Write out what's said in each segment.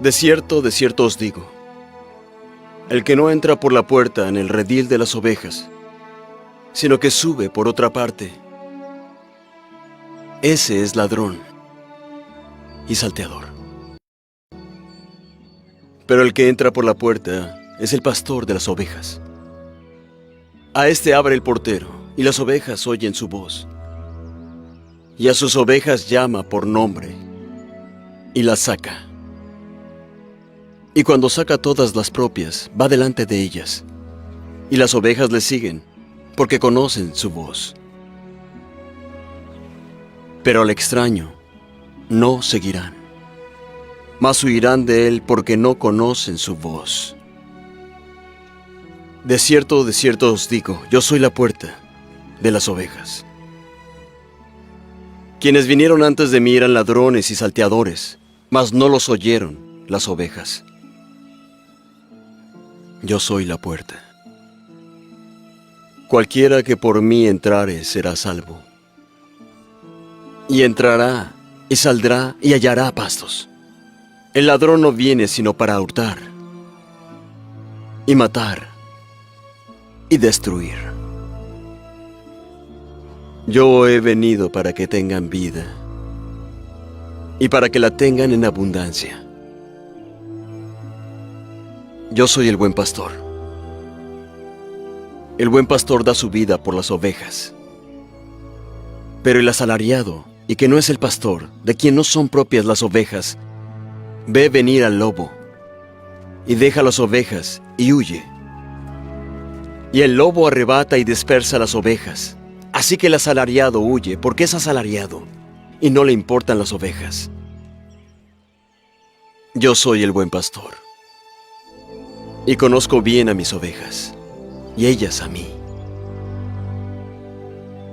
De cierto os digo, el que no entra por la puerta en el redil de las ovejas, sino que sube por otra parte, ese es ladrón y salteador. Pero el que entra por la puerta es el pastor de las ovejas. A éste abre el portero, y las ovejas oyen su voz. Y a sus ovejas llama por nombre, y las saca. Y cuando saca todas las propias, va delante de ellas, y las ovejas le siguen, porque conocen su voz. Pero al extraño no seguirán, mas huirán de él porque no conocen su voz. De cierto os digo, yo soy la puerta de las ovejas. Quienes vinieron antes de mí eran ladrones y salteadores, mas no los oyeron las ovejas. Yo soy la puerta. Cualquiera que por mí entrare será salvo. Y entrará, y saldrá, y hallará pastos. El ladrón no viene sino para hurtar, y matar, y destruir. Yo he venido para que tengan vida, y para que la tengan en abundancia. Yo soy el buen pastor. El buen pastor da su vida por las ovejas. Pero el asalariado, y que no es el pastor, de quien no son propias las ovejas, ve venir al lobo, y deja las ovejas, y huye. Y el lobo arrebata y dispersa las ovejas. Así que el asalariado huye, porque es asalariado, y no le importan las ovejas. Yo soy el buen pastor, y conozco bien a mis ovejas, y ellas a mí.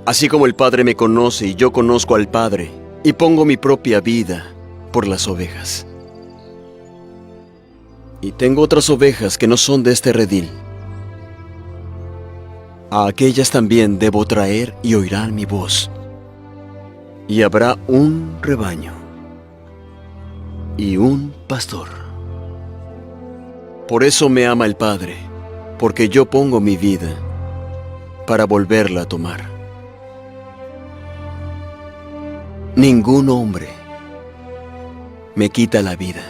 Así como el Padre me conoce y yo conozco al Padre, y pongo mi propia vida por las ovejas. Y tengo otras ovejas que no son de este redil. A aquellas también debo traer y oirán mi voz. Y habrá un rebaño y un pastor. Por eso me ama el Padre, porque yo pongo mi vida para volverla a tomar. Ningún hombre me quita la vida,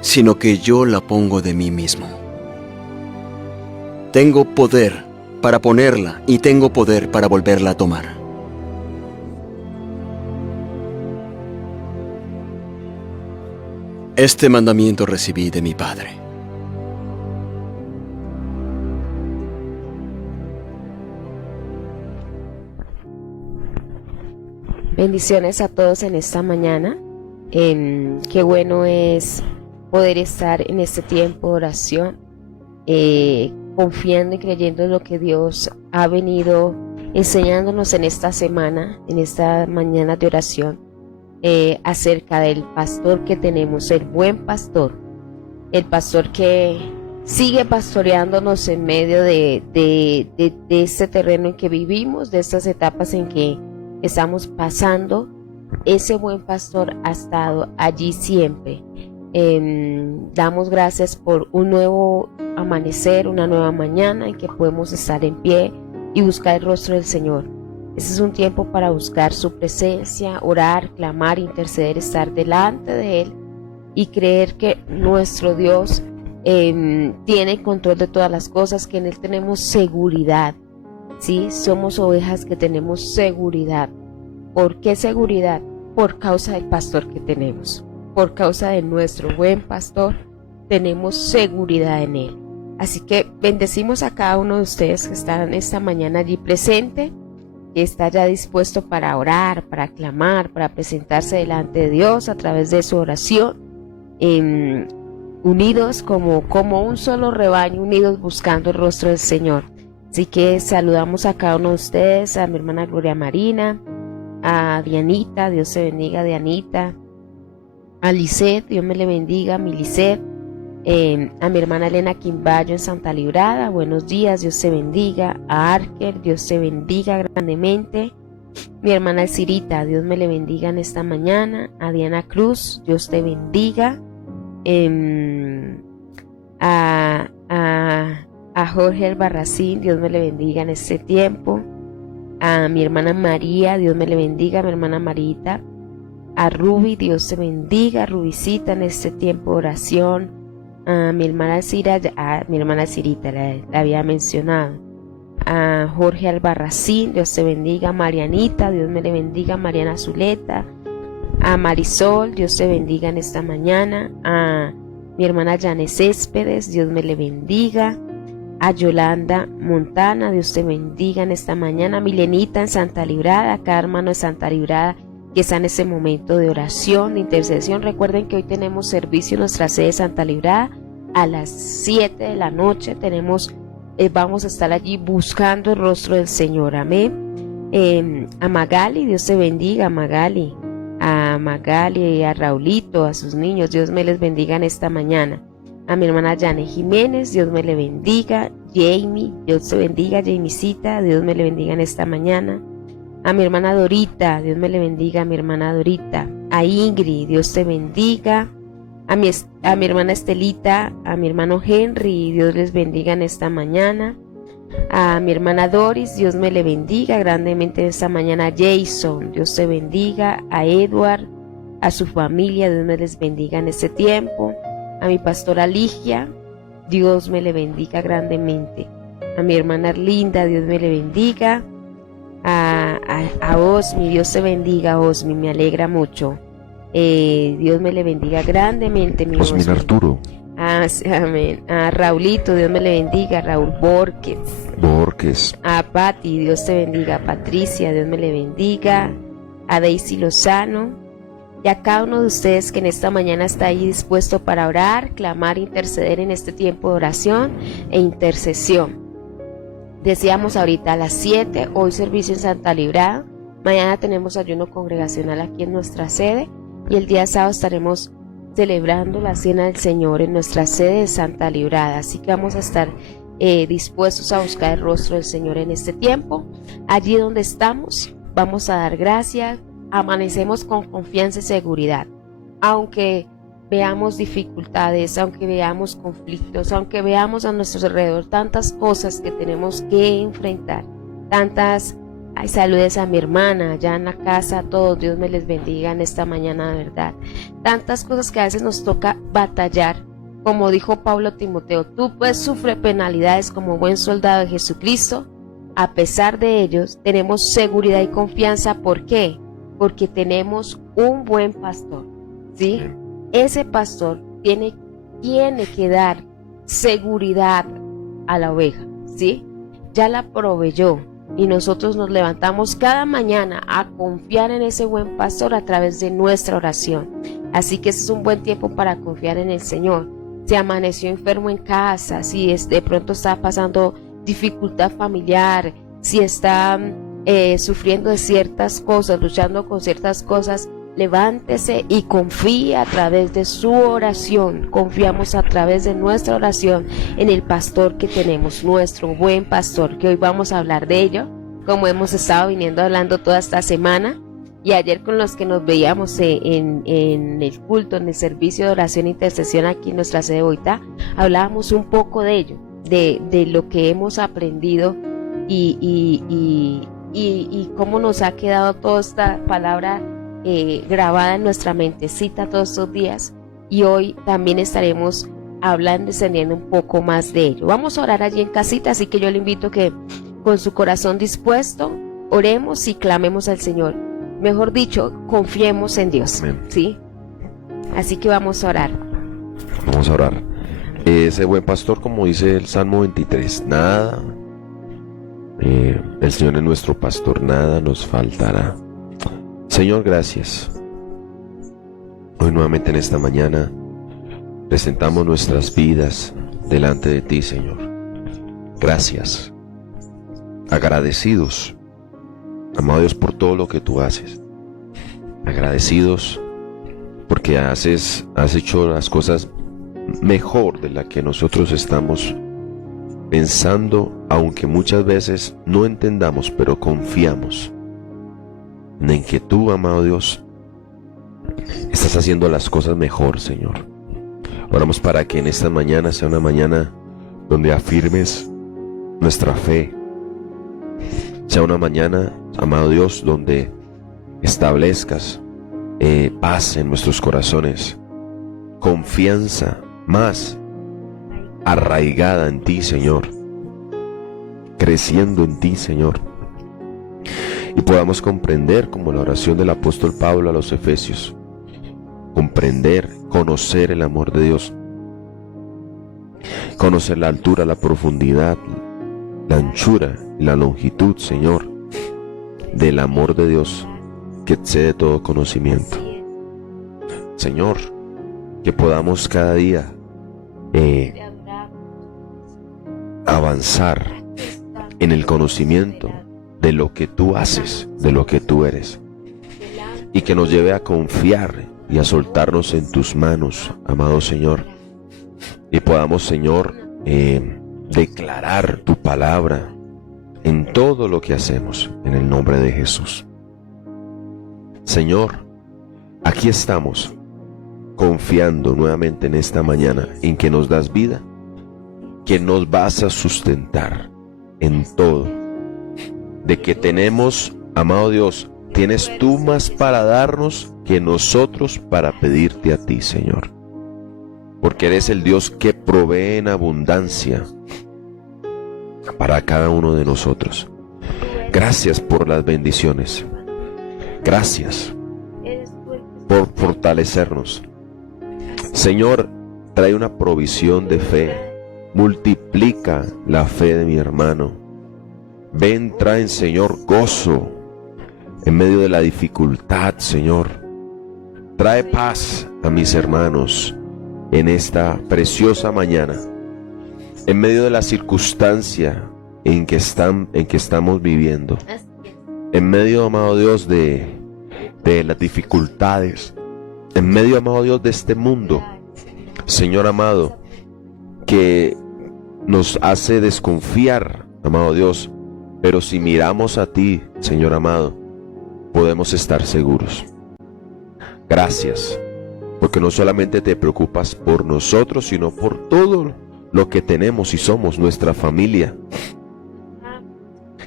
sino que yo la pongo de mí mismo. Tengo poder para ponerla y tengo poder para volverla a tomar. Este mandamiento recibí de mi Padre. Bendiciones a todos en esta mañana. Qué bueno es poder estar en este tiempo de oración, confiando y creyendo en lo que Dios ha venido enseñándonos en esta semana, en esta mañana de oración, acerca del pastor que tenemos, el buen pastor, el pastor que sigue pastoreándonos en medio de este terreno en que vivimos, de estas etapas en que estamos pasando. Ese buen pastor ha estado allí siempre. Damos gracias por un nuevo amanecer, una nueva mañana en que podemos estar en pie y buscar el rostro del Señor. Este es un tiempo para buscar su presencia, orar, clamar, interceder, estar delante de Él y creer que nuestro Dios tiene control de todas las cosas, que en Él tenemos seguridad. ¿Sí? Somos ovejas que tenemos seguridad. ¿Por qué seguridad? Por causa del pastor que tenemos. Por causa de nuestro buen pastor, tenemos seguridad en Él. Así que bendecimos a cada uno de ustedes que están esta mañana allí presente, que está ya dispuesto para orar, para clamar, para presentarse delante de Dios a través de su oración, unidos como un solo rebaño, unidos buscando el rostro del Señor. Así que saludamos a cada uno de ustedes, a mi hermana Gloria Marina, a Dianita, Dios te bendiga Dianita, a Lisette, Dios me le bendiga, mi Lisette, a mi hermana Elena Quimbayo en Santa Librada, buenos días, Dios te bendiga, a Arker, Dios te bendiga grandemente, Mi hermana Cirita, Dios me le bendiga en esta mañana. A Diana Cruz, Dios te bendiga. A Jorge Albarracín, Dios me le bendiga en este tiempo. A mi hermana María, Dios me le bendiga, mi hermana Marita. A Ruby, Dios te bendiga, Rubicita, en este tiempo de oración. A mi hermana Cirita, la había mencionado. A Jorge Albarracín, Dios te bendiga. Marianita, Dios me le bendiga. Mariana Zuleta. A Marisol, Dios te bendiga en esta mañana. A mi hermana Janet Céspedes, Dios me le bendiga. A Yolanda Montana, Dios te bendiga en esta mañana. A Milenita en Santa Librada, cada hermano de Santa Librada que está en ese momento de oración, de intercesión. Recuerden que hoy tenemos servicio en nuestra sede de Santa Librada a las 7 de la noche. Vamos a estar allí buscando el rostro del Señor. Amén. A Magali, Dios te bendiga, Magali. A Magali, a Raulito, a sus niños, Dios me les bendiga en esta mañana. A mi hermana Jane Jiménez, Dios me le bendiga. Jamie, Dios te bendiga. Jamiecita, Dios me le bendiga en esta mañana. A mi hermana Dorita, Dios me le bendiga, a mi hermana Dorita. A Ingrid, Dios te bendiga. A mi hermana Estelita, a mi hermano Henry, Dios les bendiga en esta mañana. A mi hermana Doris, Dios me le bendiga grandemente en esta mañana. Jason, Dios te bendiga. A Edward, a su familia, Dios me les bendiga en este tiempo. A mi pastora Ligia, Dios me le bendiga grandemente. A mi hermana Arlinda, Dios me le bendiga. A Osmi, Dios te bendiga, Osmi, me alegra mucho. Dios me le bendiga grandemente, mi Osmi Arturo. Amén. A Raulito, Dios me le bendiga. Raúl Borges. A Patti, Dios te bendiga. A Patricia, Dios me le bendiga. A Daisy Lozano. Y a cada uno de ustedes que en esta mañana está ahí dispuesto para orar, clamar, interceder en este tiempo de oración e intercesión. Decíamos ahorita a las 7, hoy servicio en Santa Librada. Mañana tenemos ayuno congregacional aquí en nuestra sede. Y el día sábado estaremos celebrando la Cena del Señor en nuestra sede de Santa Librada. Así que vamos a estar dispuestos a buscar el rostro del Señor en este tiempo. Allí donde estamos, vamos a dar gracias. Amanecemos con confianza y seguridad. Aunque veamos dificultades, aunque veamos conflictos, aunque veamos a nuestro alrededor tantas cosas que tenemos que enfrentar, saludes a mi hermana, allá en la casa, a todos, Dios me les bendiga en esta mañana, de verdad. Tantas cosas que a veces nos toca batallar, como dijo Pablo a Timoteo, tú pues sufre penalidades como buen soldado de Jesucristo. A pesar de ellos, tenemos seguridad y confianza. ¿Por qué? Porque tenemos un buen pastor, ¿sí? Ese pastor tiene que dar seguridad a la oveja, ¿sí? Ya la proveyó. Y nosotros nos levantamos cada mañana a confiar en ese buen pastor a través de nuestra oración. Así que ese es un buen tiempo para confiar en el Señor. Si amaneció enfermo en casa, si de pronto está pasando dificultad familiar, si está sufriendo de ciertas cosas, luchando con ciertas cosas, levántese y confíe a través de su oración. Confiamos a través de nuestra oración en el pastor que tenemos, nuestro buen pastor, que hoy vamos a hablar de ello, como hemos estado viniendo hablando toda esta semana. Y ayer con los que nos veíamos en el culto, en el servicio de oración e intercesión aquí en nuestra sede de Boitá, hablábamos un poco de ello, de lo que hemos aprendido y cómo nos ha quedado toda esta palabra grabada en nuestra mentecita todos estos días. Y hoy también estaremos hablando, encendiendo un poco más de ello. Vamos a orar allí en casita, así que yo le invito que con su corazón dispuesto oremos y clamemos al Señor. Mejor dicho, confiemos en Dios. Amén. ¿Sí? Así que vamos a orar. Vamos a orar. Ese buen pastor, como dice el Salmo 23, nada, el Señor es nuestro pastor, nada nos faltará. Señor, gracias. Hoy nuevamente en esta mañana presentamos nuestras vidas delante de ti, Señor. Gracias. Agradecidos, amado Dios, por todo lo que tú haces. Agradecidos porque has hecho las cosas mejor de la que nosotros estamos pensando, aunque muchas veces no entendamos, pero confiamos en que tú, amado Dios, estás haciendo las cosas mejor, Señor. Oramos para que en esta mañana sea una mañana donde afirmes nuestra fe. Sea una mañana, amado Dios, donde establezcas paz en nuestros corazones, confianza más arraigada en ti, Señor, creciendo en ti, Señor, y podamos comprender, como la oración del apóstol Pablo a los Efesios, comprender, conocer el amor de Dios, conocer la altura, la profundidad, la anchura y la longitud, Señor, del amor de Dios que excede todo conocimiento. Señor, que podamos cada día avanzar en el conocimiento de lo que tú haces, de lo que tú eres, y que nos lleve a confiar y a soltarnos en tus manos, amado Señor, y podamos, Señor, declarar tu palabra en todo lo que hacemos, en el nombre de Jesús. Señor, aquí estamos, confiando nuevamente en esta mañana en que nos das vida, que nos vas a sustentar en todo, de que tenemos, amado Dios, tienes tú más para darnos que nosotros para pedirte a ti, Señor, porque eres el Dios que provee en abundancia para cada uno de nosotros. Gracias por las bendiciones. Gracias por fortalecernos. Señor, trae una provisión de fe. Multiplica la fe de mi hermano. Ven, trae, Señor, gozo en medio de la dificultad, Señor. Trae paz a mis hermanos en esta preciosa mañana, en medio de la circunstancia en que estamos viviendo, en medio, amado Dios, de las dificultades, en medio, amado Dios, de este mundo, Señor amado, que nos hace desconfiar, amado Dios, pero si miramos a ti, Señor amado, podemos estar seguros. Gracias, porque no solamente te preocupas por nosotros, sino por todo lo que tenemos y somos, nuestra familia.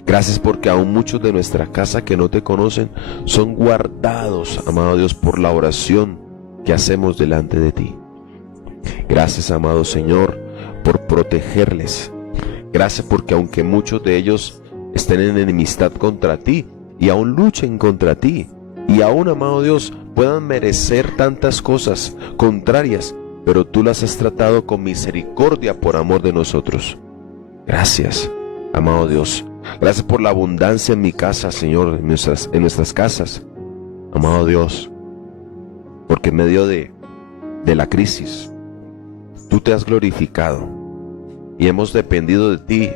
Gracias porque aún muchos de nuestra casa que no te conocen son guardados, amado Dios, por la oración que hacemos delante de ti. Gracias, amado Señor, por protegerles. Gracias porque aunque muchos de ellos estén en enemistad contra ti y aún luchen contra ti y aún, amado Dios, puedan merecer tantas cosas contrarias, pero tú las has tratado con misericordia por amor de nosotros. Gracias, amado Dios. Gracias por la abundancia en mi casa, Señor, en nuestras casas, amado Dios, porque en medio de la crisis tú te has glorificado y hemos dependido de ti,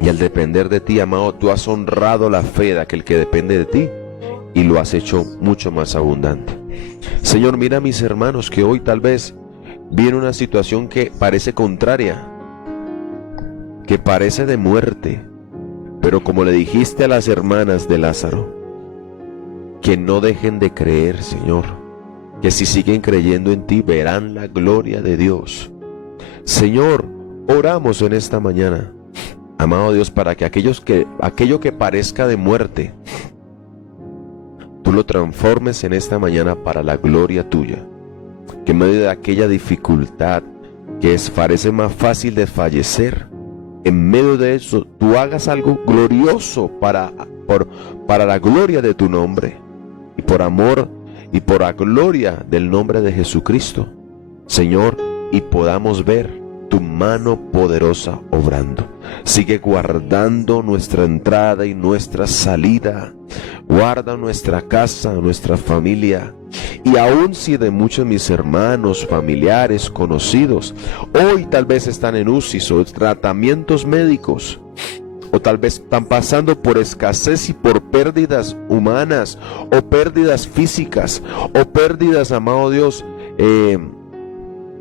y al depender de ti, amado, tú has honrado la fe de aquel que depende de ti y lo has hecho mucho más abundante. Señor, mira a mis hermanos que hoy tal vez viene una situación que parece contraria, que parece de muerte, pero como le dijiste a las hermanas de Lázaro, que no dejen de creer, Señor, que si siguen creyendo en ti verán la gloria de Dios. Señor, oramos en esta mañana, amado Dios, para que aquello que parezca de muerte, tú lo transformes en esta mañana para la gloria tuya. Que en medio de aquella dificultad que parece más fácil de fallecer, en medio de eso tú hagas algo glorioso para la gloria de tu nombre, y por amor y por la gloria del nombre de Jesucristo, Señor, y podamos ver tu mano poderosa obrando. Sigue guardando nuestra entrada y nuestra salida. Guarda nuestra casa, nuestra familia. Y aun si de muchos de mis hermanos, familiares, conocidos, hoy tal vez están en UCI o tratamientos médicos, o tal vez están pasando por escasez y por pérdidas humanas, o pérdidas físicas, o pérdidas, amado Dios,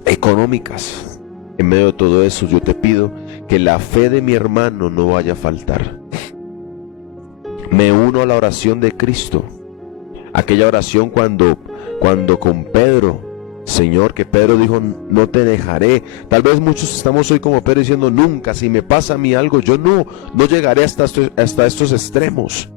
económicas. En medio de todo eso, yo te pido que la fe de mi hermano no vaya a faltar. Me uno a la oración de Cristo, aquella oración cuando con Pedro, Señor, que Pedro dijo, no te dejaré. Tal vez muchos estamos hoy como Pedro diciendo, nunca, si me pasa a mí algo, yo no llegaré hasta estos extremos.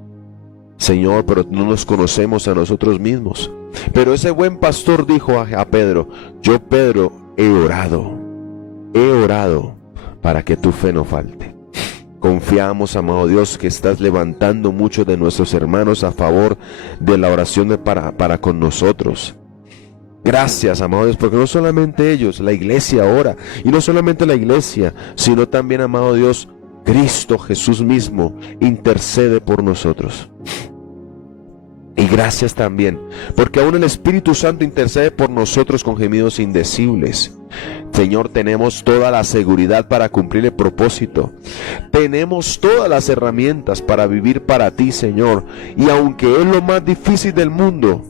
Señor, pero no nos conocemos a nosotros mismos. Pero ese buen pastor dijo a Pedro, yo, Pedro, he orado para que tu fe no falte. Confiamos, amado Dios, que estás levantando muchos de nuestros hermanos a favor de la oración para con nosotros. Gracias, amado Dios, porque no solamente ellos, la iglesia ora, y no solamente la iglesia, sino también, amado Dios, Cristo Jesús mismo intercede por nosotros. Y gracias también, porque aún el Espíritu Santo intercede por nosotros con gemidos indecibles. Señor, tenemos toda la seguridad para cumplir el propósito. Tenemos todas las herramientas para vivir para ti, Señor. Y aunque es lo más difícil del mundo,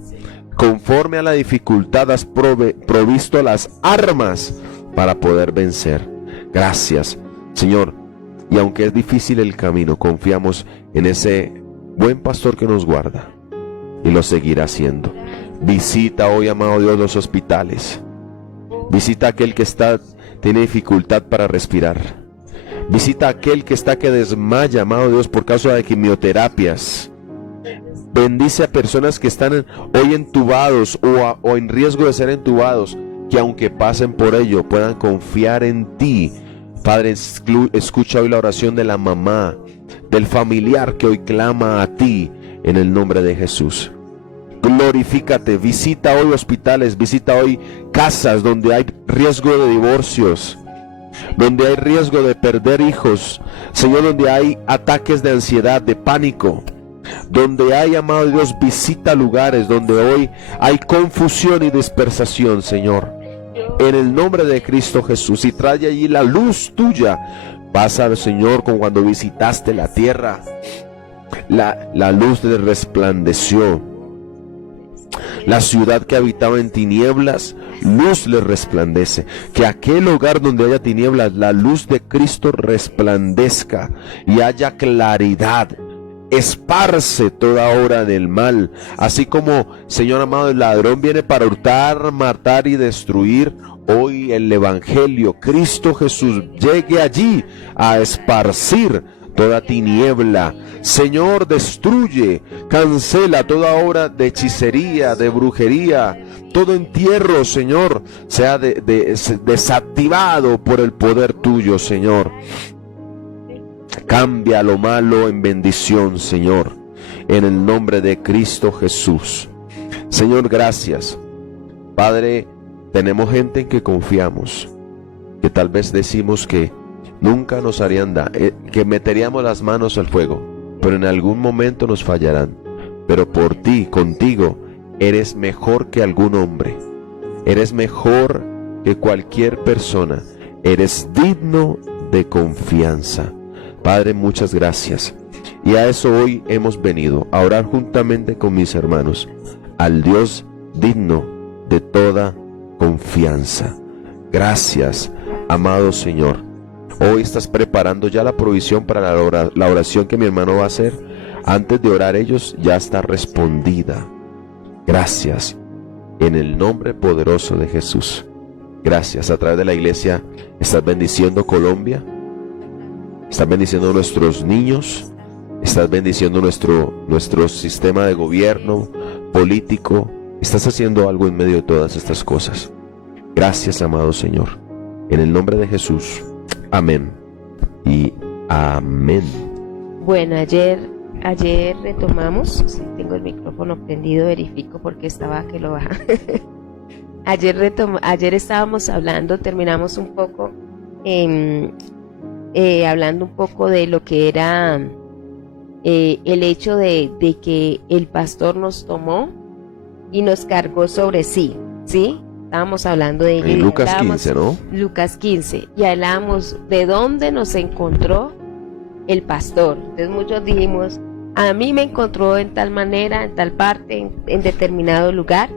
conforme a la dificultad has provisto las armas para poder vencer. Gracias, Señor. Y aunque es difícil el camino, confiamos en ese buen pastor que nos guarda. Y lo seguirá haciendo. Visita hoy, amado Dios, los hospitales. Visita a aquel que tiene dificultad para respirar. Visita a aquel que desmaya, amado Dios, por causa de quimioterapias. Bendice a personas que están hoy entubados o en riesgo de ser entubados, que aunque pasen por ello, puedan confiar en ti. Padre, escucha hoy la oración de la mamá, del familiar que hoy clama a ti. En el nombre de Jesús, glorifícate. Visita hoy hospitales, visita hoy casas donde hay riesgo de divorcios, donde hay riesgo de perder hijos, Señor, donde hay ataques de ansiedad, de pánico, donde hay, amado Dios, visita lugares donde hoy hay confusión y dispersación, Señor, en el nombre de Cristo Jesús, y trae allí la luz tuya. Pasa, Señor, como cuando visitaste la tierra. La luz le resplandeció. La ciudad que habitaba en tinieblas, luz le resplandece. Que aquel hogar donde haya tinieblas, la luz de Cristo resplandezca y haya claridad. Esparce toda obra del mal. Así como, Señor amado, el ladrón viene para hurtar, matar y destruir, hoy el Evangelio, Cristo Jesús, llegue allí a esparcir toda tiniebla. Señor, destruye, cancela toda obra de hechicería, de brujería, todo entierro, Señor, sea desactivado por el poder tuyo, Señor. Cambia lo malo en bendición, Señor, en el nombre de Cristo Jesús. Señor, gracias. Padre, tenemos gente en que confiamos, que tal vez decimos que nunca nos harían daño, que meteríamos las manos al fuego, pero en algún momento nos fallarán. Pero por ti, contigo, eres mejor que algún hombre, eres mejor que cualquier persona, eres digno de confianza. Padre, muchas gracias. Y a eso hoy hemos venido, a orar juntamente con mis hermanos, al Dios digno de toda confianza. Gracias, amado Señor. Hoy estás preparando ya la provisión para la oración que mi hermano va a hacer. Antes de orar ellos, ya está respondida. Gracias, en el nombre poderoso de Jesús. Gracias. A través de la iglesia estás bendiciendo Colombia, estás bendiciendo nuestros niños, estás bendiciendo nuestro sistema de gobierno político. Estás haciendo algo en medio de todas estas cosas. Gracias, amado Señor, en el nombre de Jesús. Amén y amén. Bueno, ayer retomamos. Si tengo el micrófono prendido, verifico porque estaba que lo baja. Ayer estábamos hablando, terminamos un poco hablando un poco de lo que era el hecho de que el pastor nos tomó y nos cargó sobre sí, ¿sí? Estábamos hablando de ello. En Lucas 15, ¿no? Lucas 15. Y hablábamos de dónde nos encontró el pastor. Entonces muchos dijimos, a mí me encontró en tal manera, en tal parte, en determinado lugar.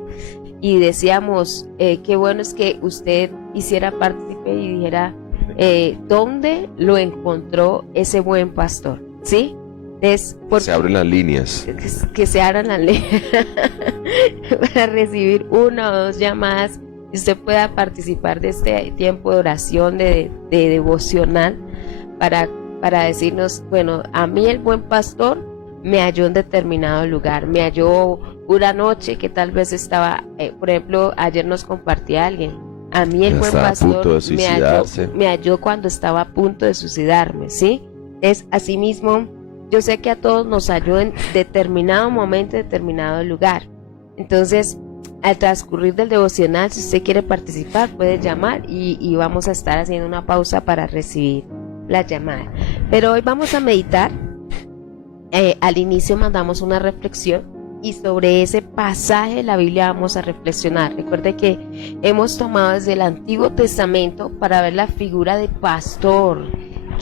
Y decíamos, qué bueno es que usted hiciera partícipe y dijera, ¿dónde lo encontró ese buen pastor? ¿Sí? Se abren las líneas. Que se abran las líneas para recibir 1 o 2 llamadas y usted pueda participar de este tiempo de oración, de devocional, para decirnos, bueno, a mí el buen pastor me halló en determinado lugar, me halló una noche que tal vez estaba, por ejemplo, ayer nos compartía alguien, a mí el buen pastor me halló cuando estaba a punto de suicidarme, ¿sí? Es asimismo, yo sé que a todos nos halló en determinado momento, determinado lugar. Entonces, al transcurrir del devocional, si usted quiere participar, puede llamar y vamos a estar haciendo una pausa para recibir la llamada. Pero hoy vamos a meditar. Al inicio mandamos una reflexión y sobre ese pasaje de la Biblia vamos a reflexionar. Recuerde que hemos tomado desde el Antiguo Testamento para ver la figura de pastor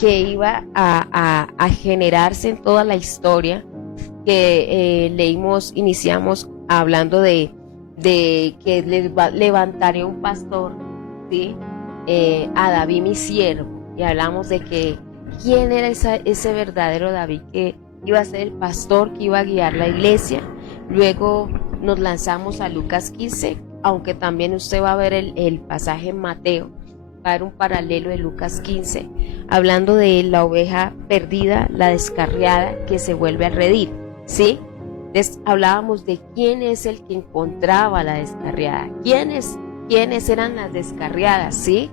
que iba a generarse en toda la historia que iniciamos hablando de que levantaré un pastor, ¿sí? A David mi siervo, y hablamos de que quién era ese verdadero David que iba a ser el pastor que iba a guiar la iglesia. Luego nos lanzamos a Lucas 15, aunque también usted va a ver el pasaje en Mateo, va a haber un paralelo de Lucas 15, hablando de la oveja perdida, la descarriada que se vuelve a redil, ¿sí? Entonces hablábamos de quién es el que encontraba la descarriada, quiénes eran las descarriadas, ¿sí?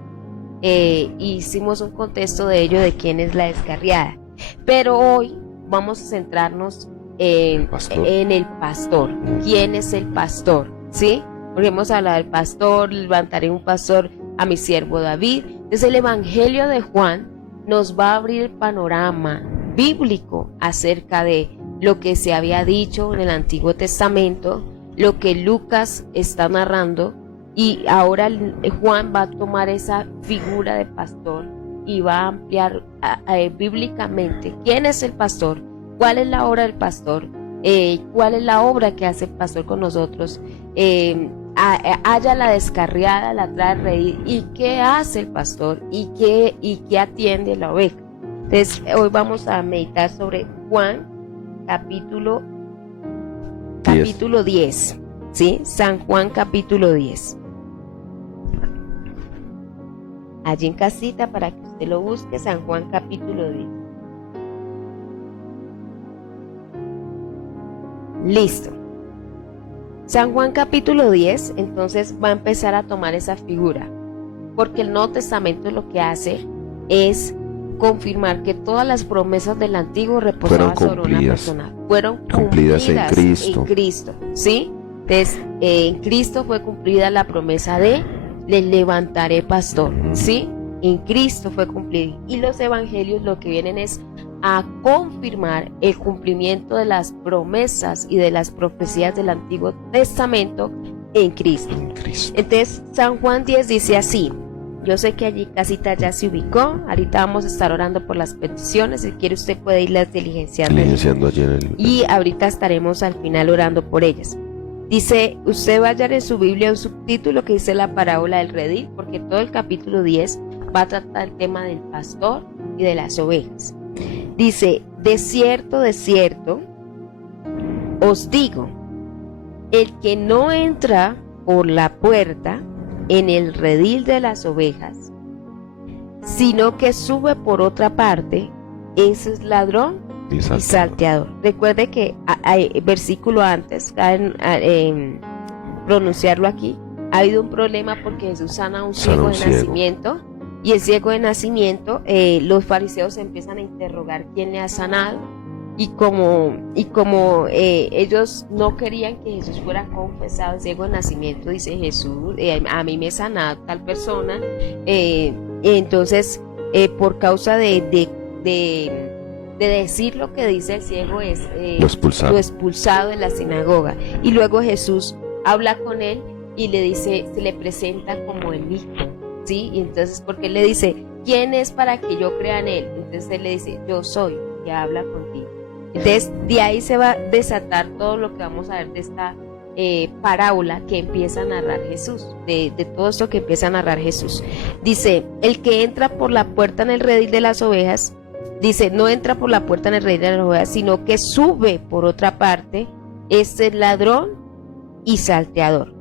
Hicimos un contexto de ello, de quién es la descarriada. Pero hoy vamos a centrarnos en el pastor. ¿Quién es el pastor? ¿Sí? Porque hemos hablado del pastor, levantaré un pastor a mi siervo David. Entonces el Evangelio de Juan nos va a abrir el panorama bíblico acerca de lo que se había dicho en el Antiguo Testamento, lo que Lucas está narrando, y ahora Juan va a tomar esa figura de pastor y va a ampliar bíblicamente quién es el pastor, cuál es la obra del pastor, cuál es la obra que hace el pastor con nosotros, haya la descarriada, la trae a reír, y qué hace el pastor y qué atiende la oveja. Entonces hoy vamos a meditar sobre Juan capítulo 10, ¿sí? San Juan capítulo 10. Allí en casita para que usted lo busque, San Juan capítulo 10. Listo. San Juan capítulo 10, entonces va a empezar a tomar esa figura, porque el Nuevo Testamento lo que hace es confirmar que todas las promesas del Antiguo reposaban sobre una persona. Fueron cumplidas en Cristo, ¿sí? Entonces, en Cristo fue cumplida la promesa de le levantaré pastor, ¿sí? En Cristo fue cumplida. Y los evangelios lo que vienen es a confirmar el cumplimiento de las promesas y de las profecías del Antiguo Testamento en Cristo. Entonces, San Juan 10 dice así. Yo sé que allí casita ya se ubicó. Ahorita vamos a estar orando por las peticiones. Si quiere usted puede irlas diligenciando allí. Y ahorita estaremos al final orando por ellas. Dice, usted va a hallar en su Biblia un subtítulo que dice la parábola del redil, porque todo el capítulo 10 va a tratar el tema del pastor y de las ovejas. Dice, de cierto, os digo, el que no entra por la puerta en el redil de las ovejas, sino que sube por otra parte, ese es ladrón y salteador. Recuerde que hay versículo antes, en pronunciarlo aquí, ha habido un problema porque Jesús sana a un ciego de nacimiento, y el ciego de nacimiento, los fariseos empiezan a interrogar quién le ha sanado, y como ellos no querían que Jesús fuera confesado el ciego de nacimiento, dice Jesús, a mí me ha sanado tal persona, entonces por causa de decir lo que dice el ciego es lo expulsado de la sinagoga. Y luego Jesús habla con él y le dice, se le presenta como el hijo, ¿sí? Y entonces, porque él le dice, ¿quién es para que yo crea en él? Entonces él le dice, yo soy, que habla contigo. Entonces de ahí se va a desatar todo lo que vamos a ver de esta parábola que empieza a narrar Jesús, de todo esto que empieza a narrar Jesús. Dice, el que entra por la puerta en el redil de las ovejas, Dice, no entra por la puerta en el redil de las ovejas, sino que sube por otra parte. Este es ladrón y salteador.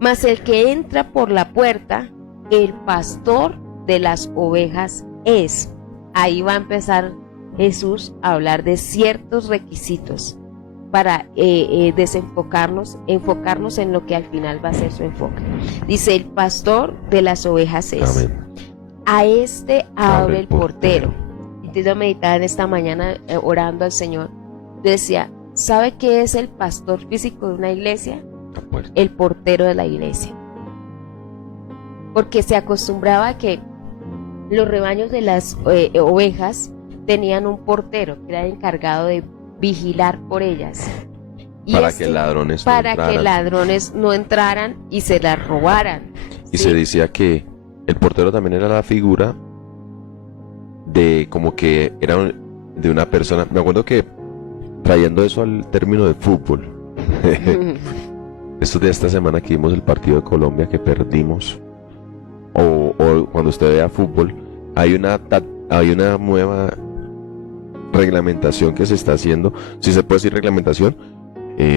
Mas el que entra por la puerta, el pastor de las ovejas es. Ahí va a empezar Jesús a hablar de ciertos requisitos para enfocarnos en lo que al final va a ser su enfoque. Dice, el pastor de las ovejas es. Amén. A este abre el portero. Entonces yo meditaba en esta mañana orando al Señor. Yo decía, ¿sabe qué es el pastor físico de una iglesia? La puerta. El portero de la iglesia. Porque se acostumbraba a que los rebaños de las ovejas tenían un portero que era encargado de vigilar por ellas. Y Para que ladrones no para que entraran. ladrones no entraran y se las robaran. Y ¿sí? se decía que el portero también era la figura de como que era de una persona. Me acuerdo que trayendo eso al término de fútbol, estos de esta semana que vimos el partido de Colombia que perdimos, o cuando usted vea fútbol, hay una nueva reglamentación que se está haciendo, si se puede decir reglamentación,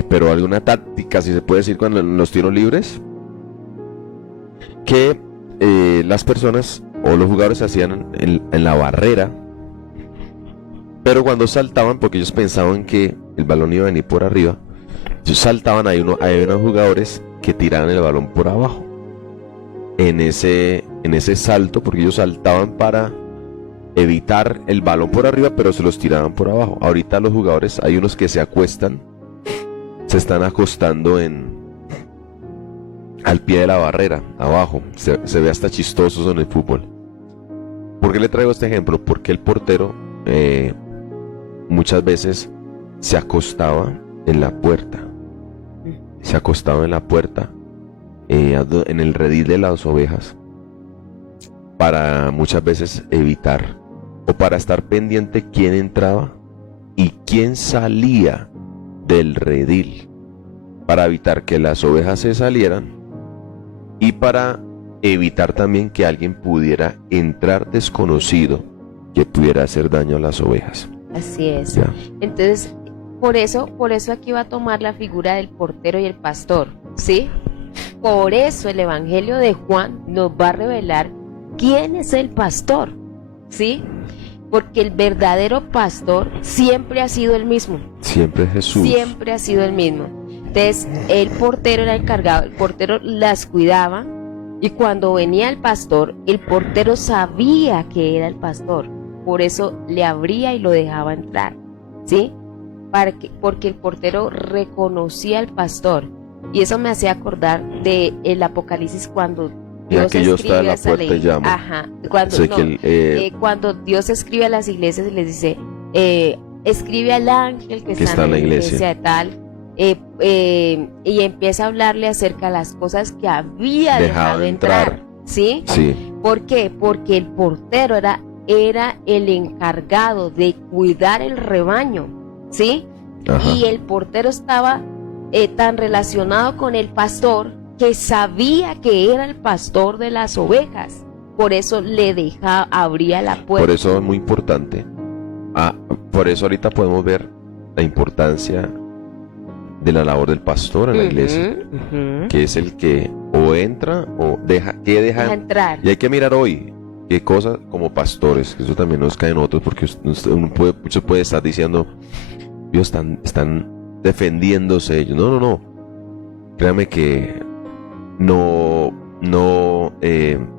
pero alguna táctica, si se puede decir, cuando en los tiros libres, que las personas o los jugadores se hacían en la barrera, pero cuando saltaban, porque ellos pensaban que el balón iba a venir por arriba, ellos saltaban, hay unos jugadores que tiraban el balón por abajo en ese salto, porque ellos saltaban para evitar el balón por arriba, pero se los tiraban por abajo. Ahorita los jugadores, hay unos que se acuestan, se están acostando al pie de la barrera, abajo. Se ve hasta chistoso en el fútbol. ¿Por qué le traigo este ejemplo? Porque el portero muchas veces se acostaba en la puerta. Se acostaba en la puerta, en el redil de las ovejas, para muchas veces evitar o para estar pendiente quién entraba y quién salía del redil, para evitar que las ovejas se salieran y para evitar también que alguien pudiera entrar desconocido que pudiera hacer daño a las ovejas. Así es. Ya. Entonces, por eso aquí va a tomar la figura del portero y el pastor, ¿sí? Por eso el Evangelio de Juan nos va a revelar quién es el pastor, ¿sí? Porque el verdadero pastor siempre ha sido el mismo. Siempre Jesús. Siempre ha sido el mismo. Entonces, el portero era encargado, el portero las cuidaba, y cuando venía el pastor portero sabía que era el pastor, por eso le abría y lo dejaba entrar, ¿sí? Porque el portero reconocía al pastor, y eso me hacía acordar de el Apocalipsis cuando Dios que yo escribe está a la esa puerta y ley. llamo. Ajá. Cuando, Sé no, que cuando Dios escribe a las iglesias y les dice, escribe al ángel que está en la iglesia de tal, y empieza a hablarle acerca de las cosas que había dejado entrar, ¿sí? Sí. ¿Por qué? Porque el portero era el encargado de cuidar el rebaño, ¿sí? Ajá. Y el portero estaba tan relacionado con el pastor que sabía que era el pastor de las ovejas, por eso le abría la puerta. Por eso es muy importante. Por eso ahorita podemos ver la importancia de la labor del pastor en la iglesia, que es el que o entra o deja entrar. Y hay que mirar hoy qué cosas como pastores, que eso también nos cae en otros, porque muchos puede estar diciendo, Dios, están defendiéndose ellos. No. Créame que no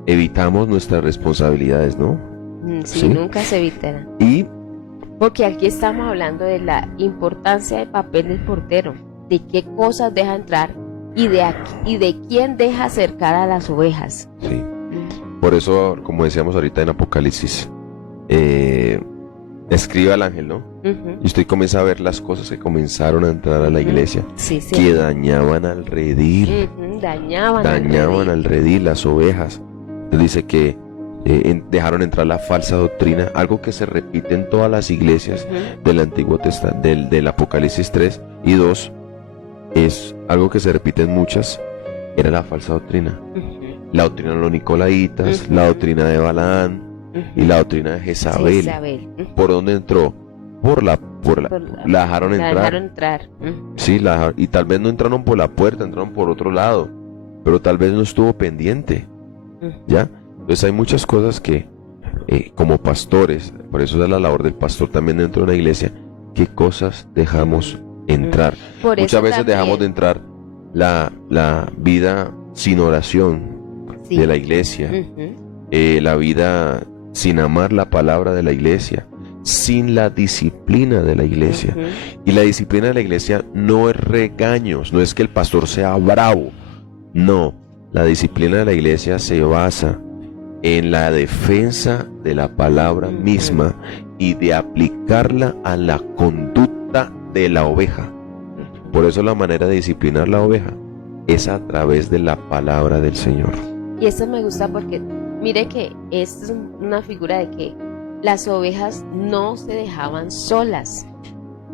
evitamos nuestras responsabilidades, ¿no? Sí, nunca se evitará. Y porque aquí estamos hablando de la importancia del papel del portero, de qué cosas deja entrar y de quién deja acercar a las ovejas. sí, por eso, como decíamos ahorita en Apocalipsis, escribe al ángel, ¿no? Y usted comienza a ver las cosas que comenzaron a entrar a la iglesia, Sí. que dañaban al redil, Dañaban al redil, las ovejas. Entonces dice que dejaron entrar la falsa doctrina, algo que se repite en todas las iglesias del Antiguo Testamento, del Apocalipsis 3 y 2, es algo que se repite en muchas, era la falsa doctrina. La doctrina de los Nicolaitas, la doctrina de Balaán, y la doctrina de Jezabel. Jezabel. ¿Por dónde entró? La dejaron La entrar. dejaron entrar. Sí, y tal vez no entraron por la puerta, entraron por otro lado, pero tal vez no estuvo pendiente, ¿ya? Entonces hay muchas cosas que, como pastores, por eso es la labor del pastor también dentro de una iglesia, qué cosas dejamos entrar. Por Muchas eso veces también, dejamos de entrar la vida sin oración sí. de la iglesia, la vida sin amar la palabra de la iglesia, sin la disciplina de la iglesia. Y la disciplina de la iglesia no es regaños, no es que el pastor sea bravo, no, la disciplina de la iglesia se basa en la defensa de la palabra misma y de aplicarla a la conducta de la oveja. Por eso la manera de disciplinar la oveja es a través de la palabra del Señor. Y eso me gusta porque mire que es una figura de que las ovejas no se dejaban solas.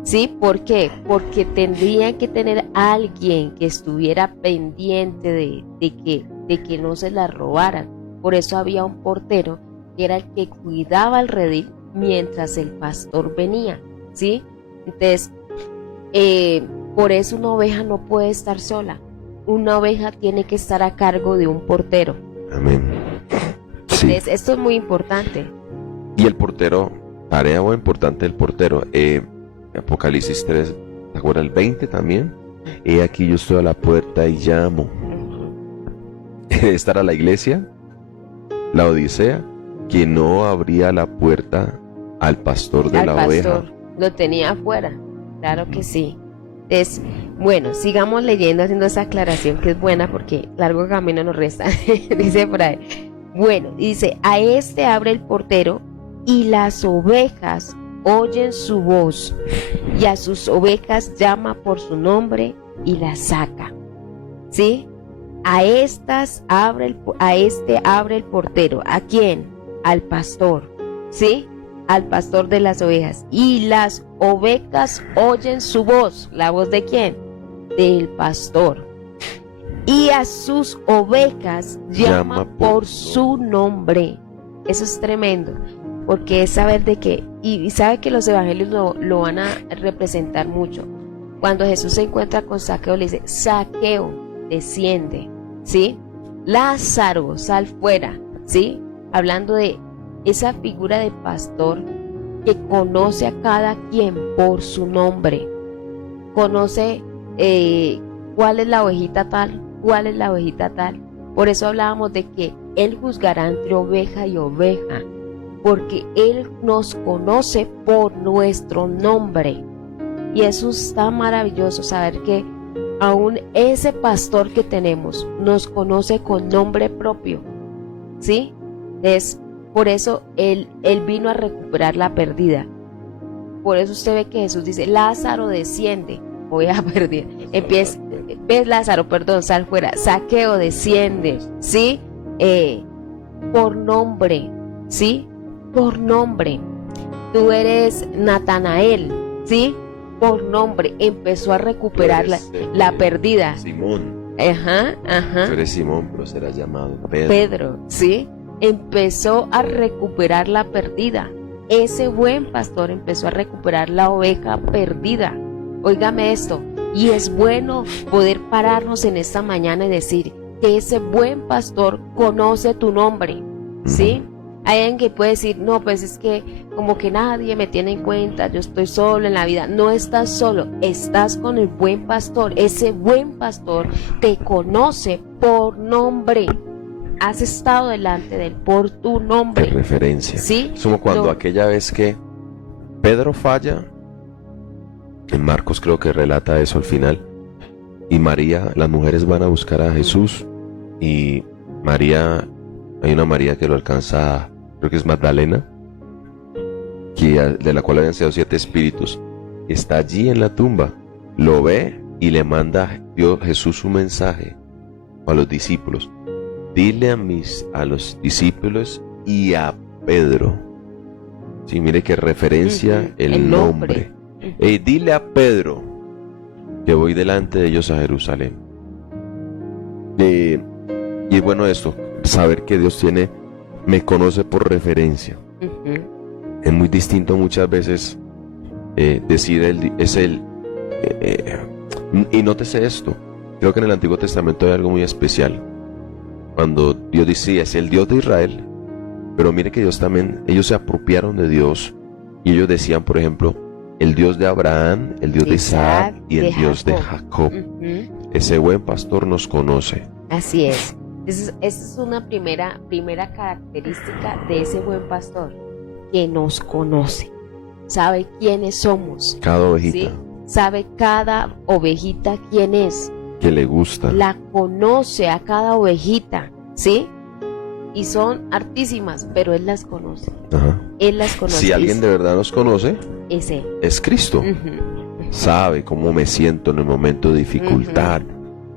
¿Sí? ¿Por qué? Porque tendrían que tener a alguien que estuviera pendiente de que no se las robaran. Por eso había un portero que era el que cuidaba el redil mientras el pastor venía. ¿Sí? Entonces, por eso una oveja no puede estar sola. Una oveja tiene que estar a cargo de un portero. Amén. Sí. Entonces, esto es muy importante. Y el portero, tarea muy importante del portero, Apocalipsis 3, ¿te acuerdas? El 20 también. He aquí yo estoy a la puerta y llamo. Esta era la iglesia, la Odisea, que no abría la puerta al pastor de la oveja. Lo tenía afuera, claro que sí. Entonces, bueno, sigamos leyendo, haciendo esa aclaración que es buena porque largo camino nos resta. Dice por ahí. Bueno, dice, a este abre el portero y las ovejas oyen su voz, y a sus ovejas llama por su nombre y las saca. ¿Sí? A este abre el portero. ¿A quién? Al pastor. ¿Sí? Al pastor de las ovejas. Y las ovejas oyen su voz. ¿La voz de quién? Del pastor. Y a sus ovejas llama por su nombre. Eso es tremendo, porque es saber de qué. Y sabe que los evangelios lo van a representar mucho. Cuando Jesús se encuentra con Zaqueo, le dice, Zaqueo, desciende, ¿sí? Lázaro, sal fuera, ¿sí? Hablando de esa figura de pastor que conoce a cada quien por su nombre. Conoce cuál es la ovejita tal, cuál es la ovejita tal. Por eso hablábamos de que Él juzgará entre oveja y oveja, porque Él nos conoce por nuestro nombre. Y eso está maravilloso, saber que aún ese pastor que tenemos nos conoce con nombre propio, ¿sí? Es por eso Él vino a recuperar la perdida. Por eso usted ve que Jesús dice, Lázaro desciende. Voy a perder. Ves Lázaro, perdón, sal fuera. Zaqueo desciende, ¿sí? Por nombre, ¿sí? Por nombre. Tú eres Natanael, ¿sí? Por nombre. Empezó a recuperar la perdida. Simón. Ajá. Tú eres Simón, pero serás llamado Pedro. Pedro, ¿sí? Empezó a recuperar la perdida. Ese buen pastor empezó a recuperar la oveja perdida. Óigame esto, y es bueno poder pararnos en esta mañana y decir que ese buen pastor conoce tu nombre, ¿sí? Hay alguien que puede decir, no, pues es que como que nadie me tiene en cuenta, yo estoy solo en la vida. No estás solo, estás con el buen pastor. Ese buen pastor te conoce por nombre. Has estado delante de él por tu nombre. De referencia. ¿Sí? Es como cuando aquella vez que Pedro falla, en Marcos creo que relata eso al final, y María, las mujeres van a buscar a Jesús, y María, hay una María que lo alcanza, creo que es Magdalena, de la cual habían sido 7 espíritus, está allí en la tumba, lo ve y le manda Dios, Jesús, un mensaje a los discípulos: dile a los discípulos y a Pedro. Sí, mire que referencia el nombre. Dile a Pedro que voy delante de ellos a Jerusalén. Y es bueno esto, saber que Dios tiene me conoce por referencia. Ujú. Es muy distinto muchas veces decir es Él. Y nótese esto, creo que en el Antiguo Testamento hay algo muy especial. Cuando Dios decía, es el Dios de Israel, pero mire que Dios también, ellos se apropiaron de Dios y ellos decían, por ejemplo, el Dios de Abraham, el Dios de Isaac y el Dios de Jacob. Ujú. Ese buen pastor nos conoce. Así es. Esa es una primera característica de ese buen pastor, que nos conoce, sabe quiénes somos, Cada ovejita ¿sí? Sabe cada ovejita quién es, que le gusta. la conoce a cada ovejita, ¿sí? Y son hartísimas, pero Él las conoce. Ajá. Él las conoce. Si alguien de verdad nos conoce, Es Él. es Cristo. Ujú. Sabe cómo me siento en el momento de dificultad.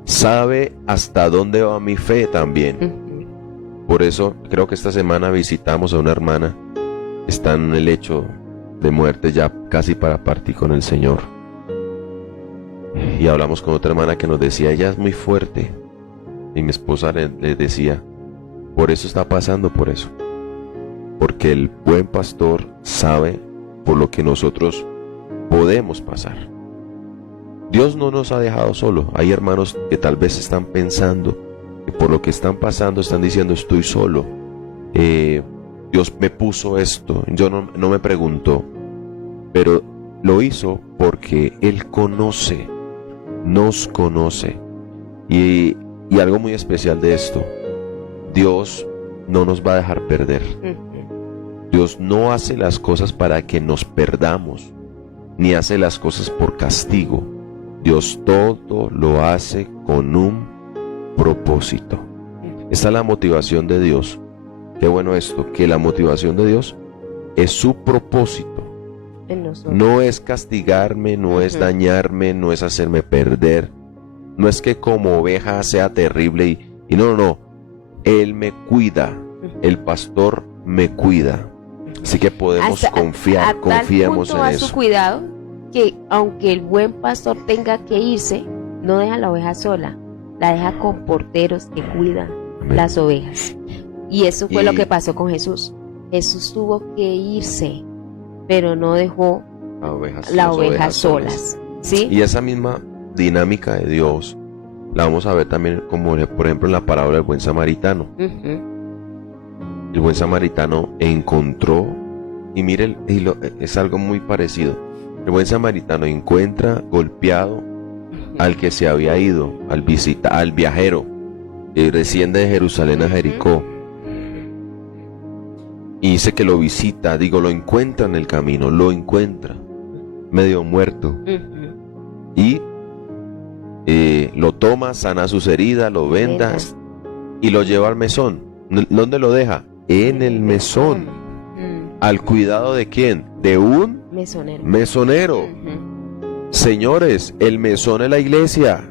Sabe hasta dónde va mi fe también. Ujú. Por eso creo que esta semana visitamos a una hermana. Está en el lecho de muerte, ya casi para partir con el Señor. Y hablamos con otra hermana que nos decía, ella es muy fuerte. Y mi esposa le decía, por eso está pasando por eso. Porque el buen pastor sabe por lo que nosotros podemos pasar. Dios no nos ha dejado solo. Hay hermanos que tal vez están pensando que por lo que están pasando están diciendo, estoy solo. Dios me puso esto, yo no me preguntó, pero lo hizo porque Él conoce, nos conoce. Y algo muy especial de esto, Dios no nos va a dejar perder. Ujú. Dios no hace las cosas para que nos perdamos, ni hace las cosas por castigo. Dios todo lo hace con un propósito. Esta es la motivación de Dios. Qué bueno esto, que la motivación de Dios es su propósito. En nosotros. No es castigarme, no es dañarme, no es hacerme perder. No es que como oveja sea terrible y no. Él me cuida, el pastor me cuida. Así que podemos confiar, confiemos en a eso. su cuidado, que aunque el buen pastor tenga que irse, no deja a la oveja sola, la deja con porteros que cuidan Amén. las ovejas. Y eso fue Y- lo que pasó con Jesús. Jesús tuvo que irse, pero no dejó Las las ovejas ovejas solas, ¿sí? Y esa misma dinámica de Dios la vamos a ver también como por ejemplo en la parábola del buen samaritano. Ujú. El buen samaritano encontró, y mire, es algo muy parecido. El buen samaritano encuentra golpeado al que se había ido, al viajero, recién de Jerusalén a Jericó. Y dice que lo visita, lo encuentra en el camino, lo encuentra, medio muerto. Ujú. Y lo toma, sana sus heridas, lo venda y lo lleva al mesón. ¿Dónde lo deja? En el mesón. ¿Al cuidado de quién? De un Mesonero. mesonero. Ujú. Señores, el mesón es la iglesia.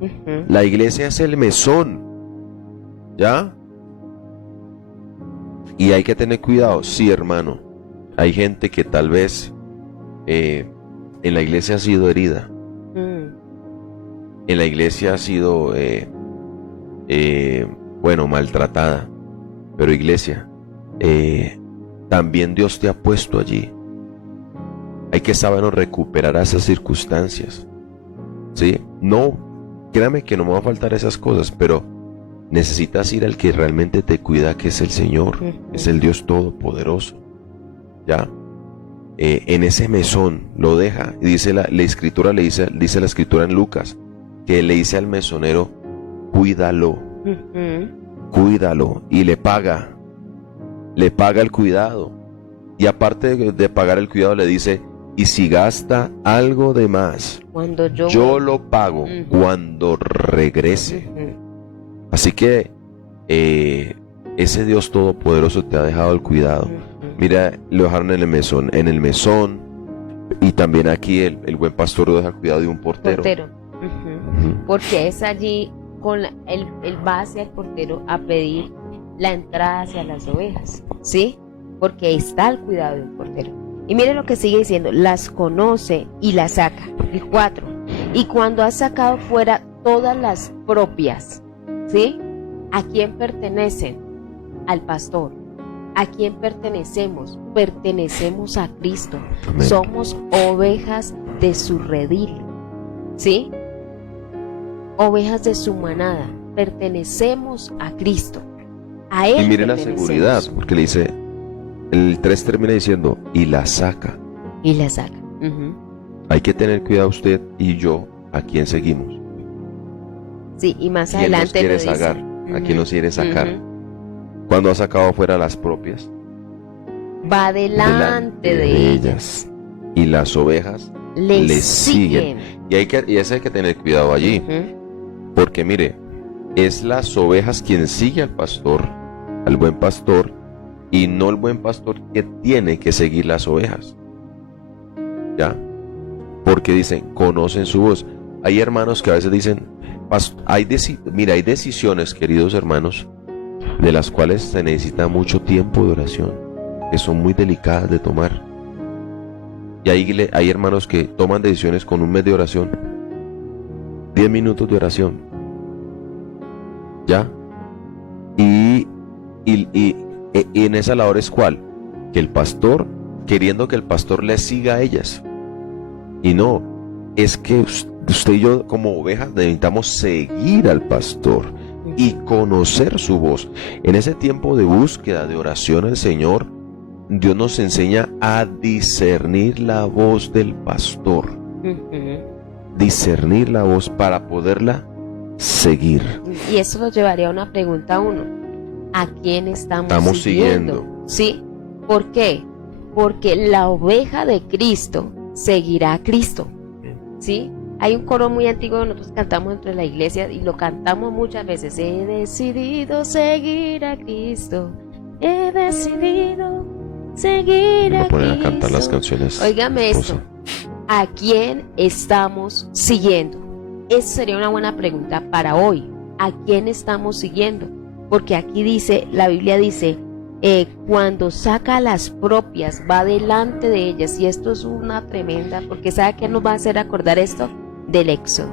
Ujú. La iglesia es el mesón. ¿Ya? Y hay que tener cuidado. Sí, hermano. Hay gente que tal vez en la iglesia ha sido herida. En la iglesia ha sido, maltratada. Pero iglesia, también Dios te ha puesto allí. Hay que sabernos recuperar a esas circunstancias. ¿Sí? No, créame que no me va a faltar esas cosas, pero necesitas ir al que realmente te cuida, que es el Señor, es el Dios Todopoderoso. ¿Ya? En ese mesón lo deja. Y dice la escritura, dice la escritura en Lucas, que le dice al mesonero, cuídalo, cuídalo, y le paga el cuidado. Y aparte de pagar el cuidado, le dice, y si gasta algo de más, Cuando yo lo pago cuando regrese. Así que ese Dios Todopoderoso te ha dejado el cuidado. Mira, lo dejaron en el mesón, y también aquí el buen pastor lo deja cuidado de un portero. Porque es allí, él va hacia el portero a pedir la entrada hacia las ovejas, ¿sí? Porque está al cuidado del portero. Y mire lo que sigue diciendo, las conoce y las saca. El 4. Y cuando ha sacado fuera todas las propias, ¿sí? ¿A quién pertenecen? al pastor. ¿A quién pertenecemos? Pertenecemos a Cristo. Amén. Somos ovejas de su redil, ¿sí? Ovejas de su manada. Pertenecemos a Cristo. A Él Y mire la pertenecemos. seguridad, porque le dice, el 3 termina diciendo, y la saca. Y la saca. Ujú. Hay que tener cuidado usted y yo a quién seguimos. Sí, y más ¿Quién nos adelante quiere lo dice. sacar? ¿A quién nos quiere sacar? Ujú. Cuando ha sacado fuera las propias, Va delante de ellas. Y las ovejas Le le siguen. Y eso hay que tener cuidado allí. Ujú. Porque mire, es las ovejas quien sigue al pastor, al buen pastor, y no el buen pastor que tiene que seguir las ovejas. ¿Ya? Porque dicen, conocen su voz. Hay hermanos que a veces dicen, hay decisiones, queridos hermanos, de las cuales se necesita mucho tiempo de oración, que son muy delicadas de tomar. Y hay hermanos que toman decisiones con un mes de oración, 10 minutos de oración, ¿ya? Y en esa labor es ¿cuál? Que el pastor, queriendo que el pastor les siga a ellas. Y no, es que usted y yo como ovejas necesitamos seguir al pastor y conocer su voz. En ese tiempo de búsqueda, de oración al Señor, Dios nos enseña a discernir la voz del pastor. Ujú. Discernir la voz para poderla seguir. Y eso nos llevaría a una pregunta a uno. ¿A quién estamos siguiendo? ¿Sí? ¿Por qué? Porque la oveja de Cristo seguirá a Cristo. ¿Sí? Hay un coro muy antiguo que nosotros cantamos dentro de la iglesia y lo cantamos muchas veces. He decidido seguir a Cristo. He decidido seguir a Me ponen a Cristo. cantar las canciones. Óigame esto. esposa. ¿A quién estamos siguiendo? Esa sería una buena pregunta para hoy. ¿A quién estamos siguiendo? Porque aquí dice, la Biblia dice, cuando saca las propias, va delante de ellas. Y esto es una tremenda, porque ¿sabe qué nos va a hacer acordar esto? Del Éxodo.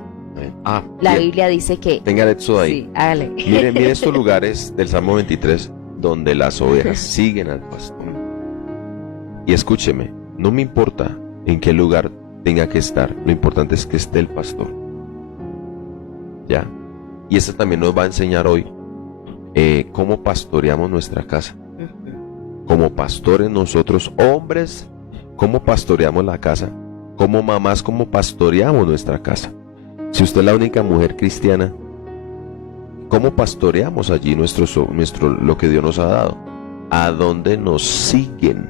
La Bien. Biblia dice que... Tenga el Éxodo ahí. Sí, hágale. Mire estos lugares del Salmo 23 donde las ovejas siguen al pastor. Y escúcheme, no me importa en qué lugar tenga que estar, lo importante es que esté el pastor. ¿Ya? Y esto también nos va a enseñar hoy cómo pastoreamos nuestra casa. Como pastores nosotros, hombres, cómo pastoreamos la casa. Como mamás, cómo pastoreamos nuestra casa. Si usted es la única mujer cristiana, ¿cómo pastoreamos allí lo que Dios nos ha dado? ¿A dónde nos siguen?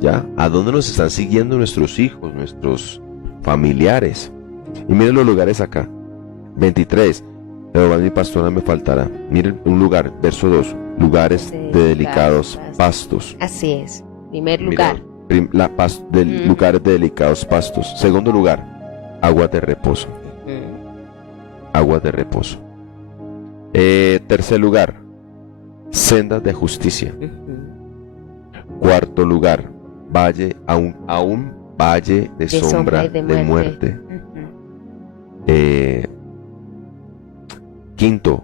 ¿Ya? ¿A dónde nos están siguiendo nuestros hijos, nuestros familiares? Y miren los lugares acá. 23. Jehová mi pastora me faltará. Miren un lugar, verso 2. Lugares de delicados pastos. Así es. Primer Mira, lugar. lugares de delicados pastos. Segundo lugar, aguas de reposo. Aguas de reposo. Tercer lugar, sendas de justicia. Cuarto lugar, a un valle de sombra y de de muerte. Quinto,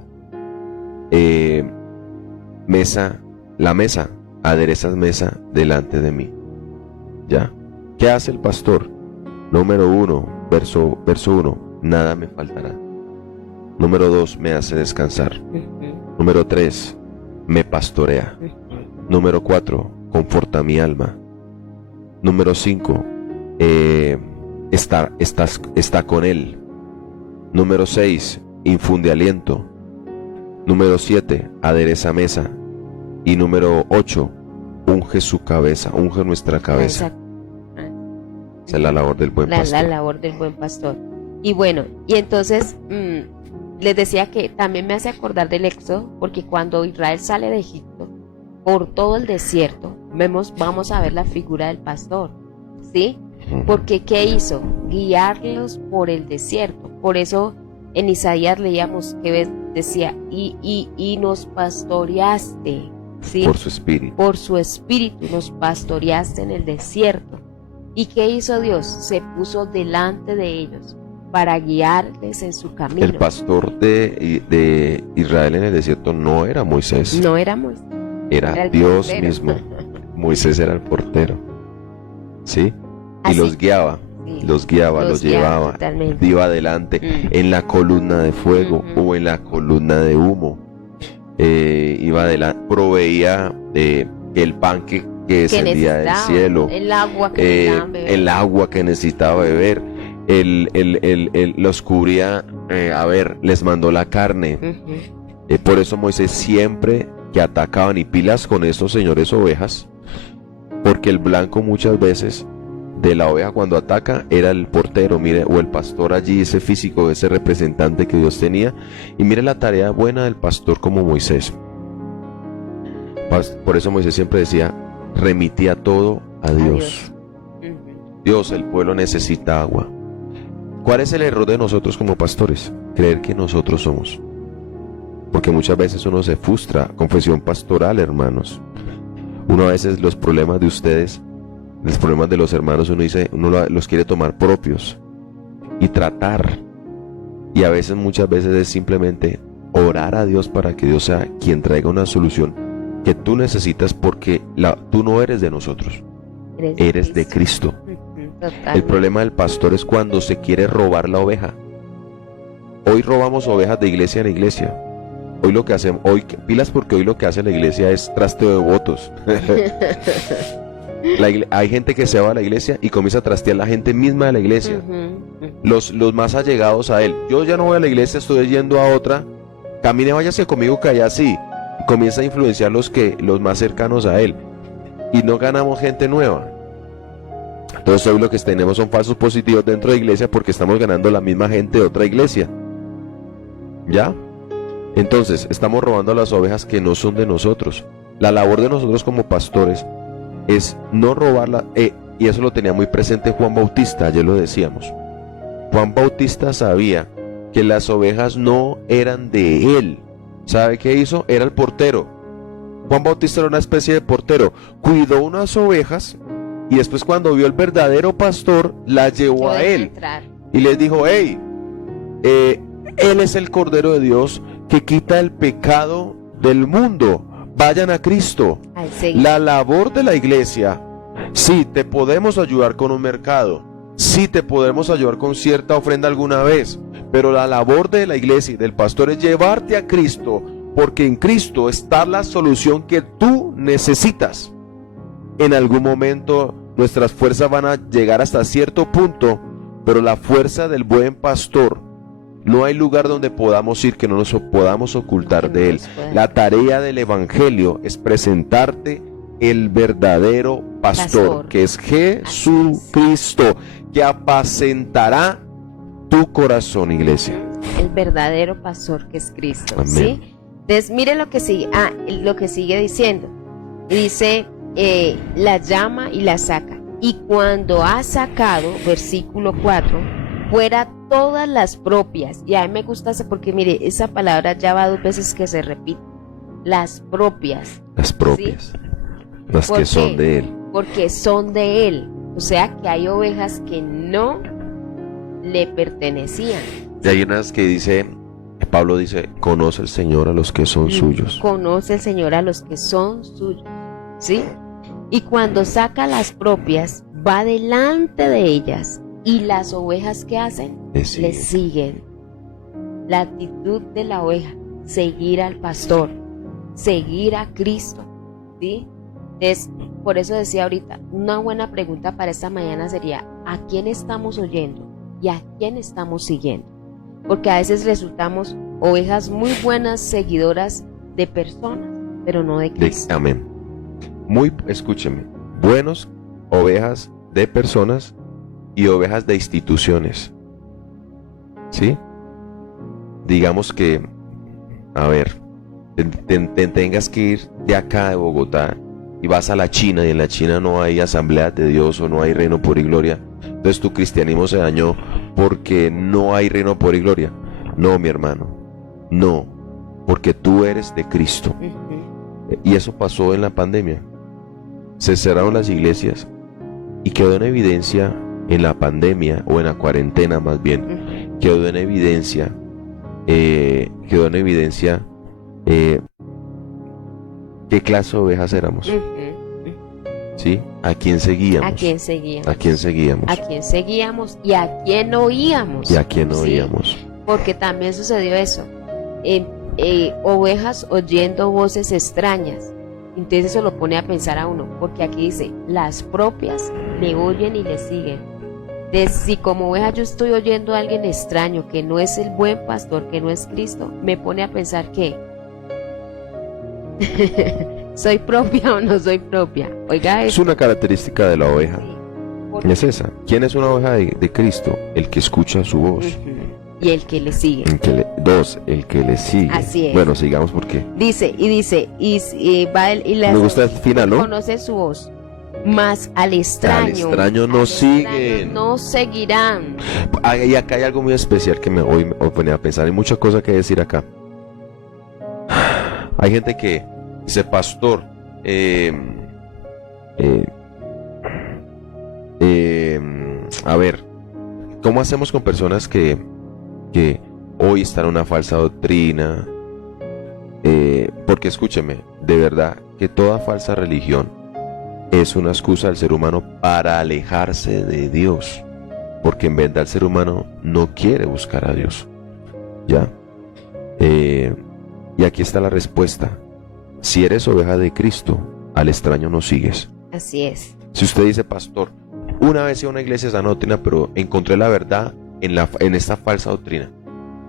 la mesa, aderezas mesa delante de mí. ¿Ya? ¿Qué hace el pastor? Número 1, verso 1, nada me faltará. Número 2, me hace descansar. Número 3, me pastorea. Número 4, conforta mi alma. Número 5, está con él. Número 6, infunde aliento. Número 7, adereza mesa. Y número 8, unge su cabeza, unge nuestra cabeza. Esa es la labor del buen pastor. La labor del buen pastor. Y bueno, y entonces les decía que también me hace acordar del Éxodo, porque cuando Israel sale de Egipto, por todo el desierto, vamos a ver la figura del pastor, ¿sí? Porque ¿qué hizo? Guiarlos por el desierto. Por eso en Isaías leíamos que decía, y nos pastoreaste, ¿sí? Por su espíritu. Por su espíritu nos pastoreaste en el desierto. ¿Y qué hizo Dios? Se puso delante de ellos para guiarles en su camino. El pastor de Israel en el desierto no era Moisés, No era Moisés, era el Dios portero. mismo. Moisés era el portero, ¿sí? Y Así, los guiaba, sí, los guiaba, los llevaba, totalmente. iba adelante en la columna de fuego o en la columna de humo. Iba adelante, proveía el pan que descendía del necesitaban, cielo, el agua que necesitaban beber. el agua que necesitaba beber, los cubría, les mandó la carne. Ujú. Por eso Moisés siempre que atacaban, y pilas con estos señores ovejas, porque el blanco muchas veces de la oveja cuando ataca era el portero, mire, o el pastor allí, ese físico, ese representante que Dios tenía. Y mire la tarea buena del pastor como Moisés. Por eso Moisés siempre decía, remitía todo a Dios. Ujú. Dios, el pueblo necesita agua. ¿Cuál es el error de nosotros como pastores? Creer que nosotros somos. Porque muchas veces uno se frustra. Confesión pastoral, hermanos. Uno a veces los problemas de ustedes, los problemas de los hermanos, uno los quiere tomar propios y tratar. Y a veces, muchas veces es simplemente orar a Dios para que Dios sea quien traiga una solución que tú necesitas, porque tú no eres de nosotros, eres de Cristo. Ujú, totalmente. El problema del pastor es cuando se quiere robar la oveja. Hoy robamos ovejas de iglesia en iglesia. Hoy lo que hacemos, pilas, porque hoy lo que hace la iglesia es trasteo de votos. Hay gente que se va a la iglesia y comienza a trastear la gente misma de la iglesia. Ujú, ujú. Los más allegados a él. Yo ya no voy a la iglesia, estoy yendo a otra. Camine, váyase conmigo que allá sí. Y comienza a influenciar los más cercanos a él. Y no ganamos gente nueva. Entonces hoy lo que tenemos son falsos positivos dentro de la iglesia, porque estamos ganando la misma gente de otra iglesia. ¿Ya? Entonces estamos robando las ovejas que no son de nosotros. La labor de nosotros como pastores es no robarla, y eso lo tenía muy presente Juan Bautista, ayer lo decíamos. Juan Bautista sabía que las ovejas no eran de él. ¿Sabe qué hizo? Era el portero. Juan Bautista era una especie de portero. Cuidó unas ovejas y después, cuando vio el verdadero pastor, las llevó Yo a dejé él entrar. y les dijo: hey, él es el Cordero de Dios que quita el pecado del mundo. Vayan a Cristo. Al seguir. La labor de la iglesia, sí, te podemos ayudar con un mercado, sí, te podemos ayudar con cierta ofrenda alguna vez, pero la labor de la iglesia y del pastor es llevarte a Cristo, porque en Cristo está la solución que tú necesitas. En algún momento nuestras fuerzas van a llegar hasta cierto punto, pero la fuerza del buen pastor, no hay lugar donde podamos ir que no nos podamos ocultar de él. La tarea del evangelio es presentarte el verdadero pastor, que es Jesucristo, que apacentará tu corazón, iglesia. El verdadero pastor, que es Cristo. Amén. ¿Sí? Entonces, mire lo que sigue. Lo que sigue diciendo. Dice, la llama y la saca. Y cuando ha sacado, versículo 4, fuera todas las propias. Y a mí me gusta porque, mire, esa palabra ya va 2 veces que se repite. Las propias. Las propias. ¿Sí? Las que son de él. Porque son de él. O sea que hay ovejas que no le pertenecían. Y hay unas que dice, Pablo dice, conoce el Señor a los que son suyos. Conoce el Señor a los que son suyos. ¿Sí? Y cuando saca las propias, va delante de ellas. Y las ovejas, ¿qué hacen? Le siguen. La actitud de la oveja, seguir al pastor, seguir a Cristo. ¿Sí? Por eso decía ahorita, una buena pregunta para esta mañana sería, ¿a quién estamos oyendo y a quién estamos siguiendo? Porque a veces resultamos ovejas muy buenas seguidoras de personas, pero no de Cristo. Amén. Escúcheme, buenos ovejas de personas y ovejas de instituciones. ¿Sí? Digamos que, te tengas que ir de acá de Bogotá y vas a la China, y en la China no hay asamblea de Dios o no hay reino, por y gloria. Entonces tu cristianismo se dañó porque no hay reino, por y gloria. No, mi hermano, no, porque tú eres de Cristo. Y eso pasó en la pandemia. Se cerraron las iglesias y quedó en evidencia en la pandemia, o en la cuarentena más bien, quedó en evidencia, qué clase de ovejas éramos, ¿sí? ¿A quién seguíamos? ¿A quién seguíamos? ¿A quién seguíamos? ¿A quién seguíamos y a quién oíamos? ¿Y a quién ¿Sí? oíamos? Porque también sucedió eso. Ovejas oyendo voces extrañas. Entonces eso lo pone a pensar a uno, porque aquí dice, las propias le oyen y le siguen. Si como oveja yo estoy oyendo a alguien extraño, que no es el buen pastor, que no es Cristo, me pone a pensar que ¿soy propia o no soy propia? Oiga, Es una característica de la oveja. porque- Es esa. ¿Quién es una oveja de Cristo? El que escucha su voz. Ujú. Y el que le sigue. Dos, el que le sigue. Así es. Bueno, sigamos porque Dice, y va él y le me gusta el final, ¿no? conoce su voz, mas al extraño no siguen. no seguirán. Y acá hay algo muy especial que hoy me pone a pensar. Hay muchas cosas que decir acá. Hay gente que dice, pastor, a ver, ¿cómo hacemos con personas que hoy están en una falsa doctrina? Porque escúcheme, de verdad que toda falsa religión es una excusa del ser humano para alejarse de Dios, porque en verdad el ser humano no quiere buscar a Dios, ¿ya? Y aquí está la respuesta. Si eres oveja de Cristo, al extraño no sigues. Así es. Si usted dice, pastor, una vez iba a una iglesia sana doctrina, pero encontré la verdad en esta falsa doctrina,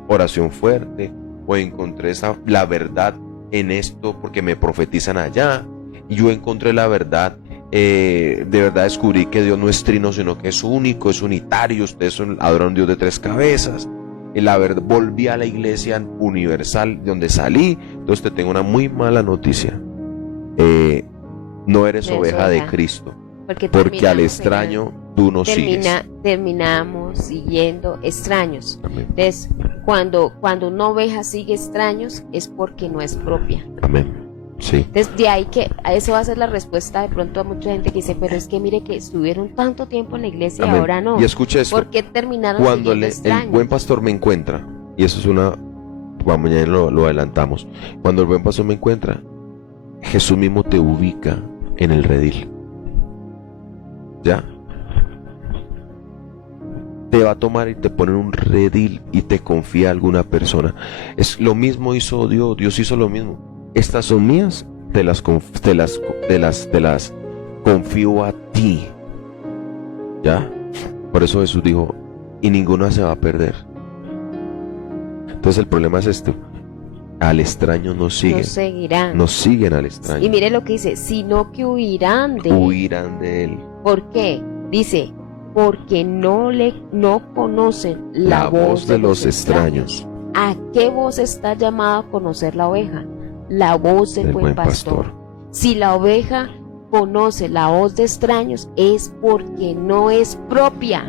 oración fuerte, o encontré la verdad en esto porque me profetizan allá, y yo encontré la verdad, de verdad descubrí que Dios no es trino, sino que es único, es unitario, ustedes adoran a un Dios de 3 cabezas, y la verdad, volví a la iglesia universal de donde salí. Entonces te tengo una muy mala noticia, no eres oveja de Cristo, porque al extraño tú no sigues. Terminamos siguiendo extraños. Amén. Entonces, cuando una oveja sigue extraños es porque no es propia. Amén. Sí. Entonces, de ahí que eso va a ser la respuesta de pronto a mucha gente que dice, pero es que mire que estuvieron tanto tiempo en la iglesia Amén. y ahora no. Y escucha esto. ¿Por qué terminaron Cuando siguiendo el extraños? buen pastor me encuentra, y eso es mañana lo adelantamos. Cuando el buen pastor me encuentra, Jesús mismo te ubica en el redil. ¿Ya? Te va a tomar y te pone en un redil y te confía a alguna persona. Es lo mismo hizo Dios. Dios hizo lo mismo. Estas son mías, te las confío a ti. ¿Ya? Por eso Jesús dijo, y ninguna se va a perder. Entonces el problema es esto: al extraño no siguen. No seguirán. No siguen al extraño. Y mire lo que dice, sino que huirán de él. Huirán de él. ¿Por qué? Dice, porque no conocen la voz de los extraños. ¿A qué voz está llamado a conocer la oveja? La voz del buen pastor. Si la oveja conoce la voz de extraños es porque no es propia.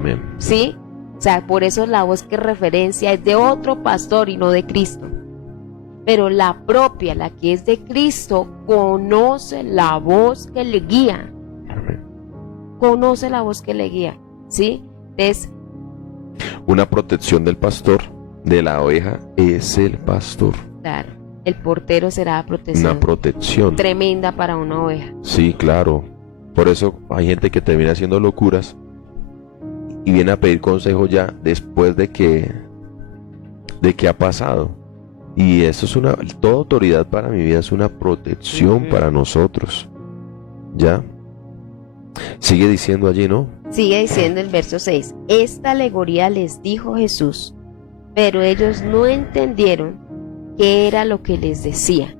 Amén. ¿Sí? O sea, por eso la voz que referencia es de otro pastor y no de Cristo. Pero la propia, la que es de Cristo, conoce la voz que le guía. Amén. Conoce la voz que le guía. ¿Sí? Entonces, Una protección del pastor, de la oveja, es el pastor. claro, el portero será protección. Una protección. Tremenda para una oveja. Sí, claro. Por eso hay gente que termina haciendo locuras y viene a pedir consejo ya después de que ha pasado. Y eso es toda autoridad para mi vida es una protección para nosotros. ¿Ya? Sigue diciendo allí, ¿no? Sigue diciendo el verso 6. Esta alegoría les dijo Jesús, pero ellos no entendieron qué era lo que les decía.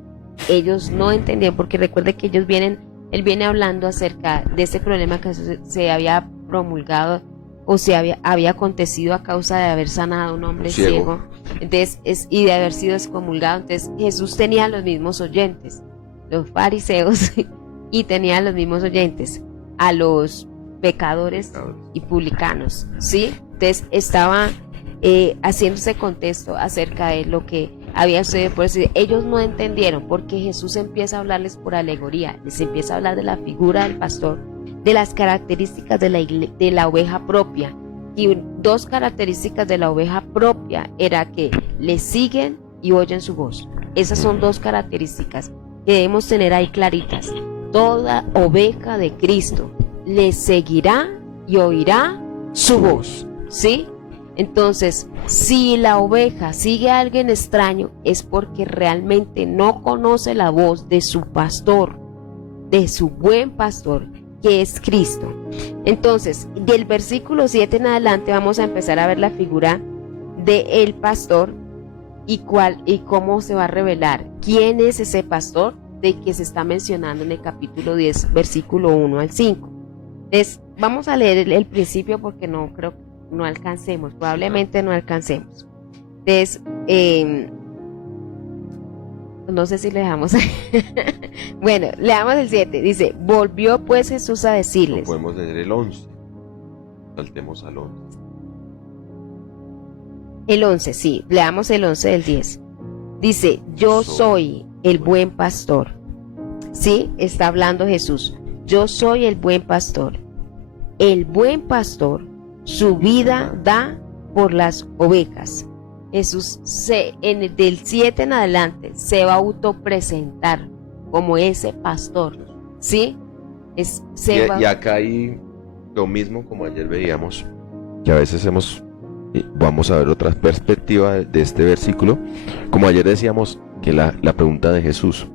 Ellos no entendieron, porque recuerde que él viene hablando acerca de ese problema que se había promulgado o se había acontecido a causa de haber sanado a un hombre ciego. Entonces, y de haber sido excomulgado. Entonces Jesús tenía los mismos oyentes, los fariseos, y tenía los mismos oyentes, a los pecadores y publicanos, ¿sí? Entonces estaba haciéndose contexto acerca de lo que había sucedido. Por eso ellos no entendieron, porque Jesús empieza a hablarles por alegoría, les empieza a hablar de la figura del pastor, de las características de la oveja propia, Y dos características de la oveja propia era que le siguen y oyen su voz. Esas son dos características que debemos tener ahí claritas. Toda oveja de Cristo le seguirá y oirá su voz, ¿sí? Entonces, si la oveja sigue a alguien extraño, es porque realmente no conoce la voz de su pastor, de su buen pastor, que es Cristo. Entonces, del versículo 7 en adelante vamos a empezar a ver la figura del pastor y cómo se va a revelar quién es ese pastor de que se está mencionando en el capítulo 10, versículo 1 al 5. Entonces, vamos a leer el principio porque no creo que no alcancemos, probablemente no alcancemos. Entonces, no sé si le dejamos. Bueno, leamos el 7. Dice: volvió pues Jesús a decirles. No podemos leer el 11. Saltemos al 11. El 11, sí, leamos el 11 del 10. Dice: yo soy el buen pastor. Sí, está hablando Jesús. Yo soy el buen pastor. El buen pastor su vida da por las ovejas. Jesús del 7 en adelante se va a autopresentar como ese pastor, ¿sí? Y acá hay lo mismo como ayer veíamos, que a veces vamos a ver otra perspectiva de este versículo. Como ayer decíamos que la pregunta de Jesús: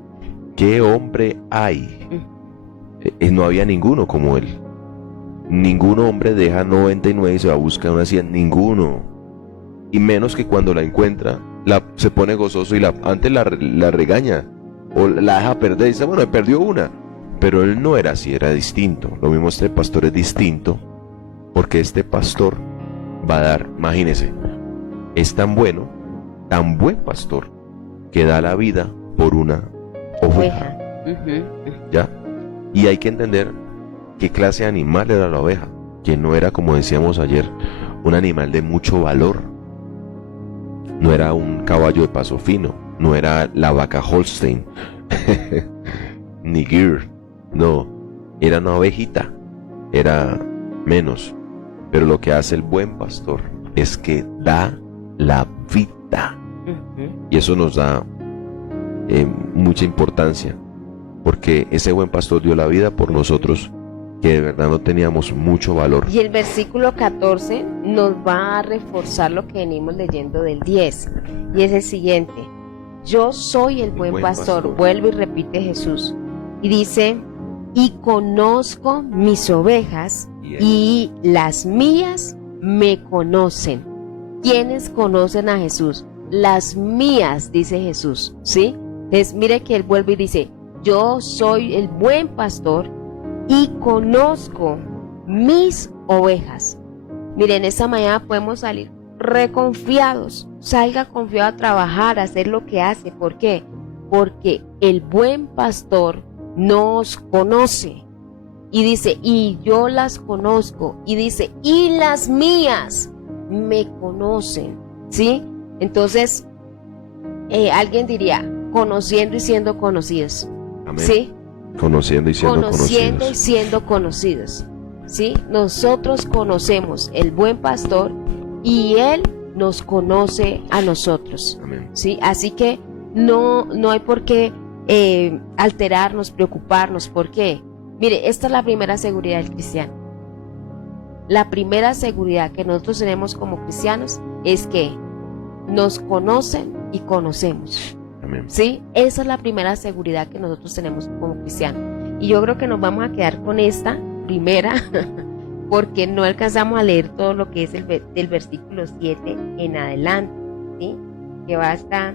¿qué hombre hay? No había ninguno como él. Ningún hombre deja 99 y se va a buscar una 100, ninguno. Y menos que cuando la encuentra, se pone gozoso y antes la regaña o la deja perder y dice: bueno, perdió una. Pero él no era así, era distinto. Lo mismo este pastor es distinto, porque este pastor va a dar, imagínese, es tan bueno, tan buen pastor, que da la vida por una oveja. ¿Ya? Y hay que entender qué clase de animal era la oveja, que no era, como decíamos ayer, un animal de mucho valor. No era un caballo de paso fino, no era la vaca Holstein, ni Gir, no, era una ovejita, era menos. Pero lo que hace el buen pastor es que da la vida. Y eso nos da mucha importancia, porque ese buen pastor dio la vida por nosotros, que de verdad no teníamos mucho valor. Y el versículo 14 nos va a reforzar lo que venimos leyendo del 10, y es el siguiente: yo soy el buen pastor. Vuelve y repite Jesús, y dice: y conozco mis ovejas, y las mías me conocen. ¿Quiénes conocen a Jesús? Las mías, dice Jesús, ¿sí? Entonces mire que él vuelve y dice: yo soy el buen pastor y conozco mis ovejas. Miren, esta mañana podemos salir reconfiados. Salga confiado a trabajar, a hacer lo que hace. ¿Por qué? Porque el buen pastor nos conoce. Y dice: y yo las conozco. Y dice: y las mías me conocen. ¿Sí? Entonces, alguien diría: conociendo y siendo conocidos. Amén. ¿Sí? Conociendo y siendo conocidos. ¿Sí? Nosotros conocemos el buen pastor y él nos conoce a nosotros. Amén. ¿Sí? Así que no hay por qué alterarnos, preocuparnos. ¿Por qué? Mire, esta es la primera seguridad del cristiano. La primera seguridad que nosotros tenemos como cristianos es que nos conocen y conocemos. Amén. ¿Sí? Esa es la primera seguridad que nosotros tenemos como cristianos. Y yo creo que nos vamos a quedar con esta primera porque no alcanzamos a leer todo lo que es del versículo 7 en adelante, ¿sí? Que va hasta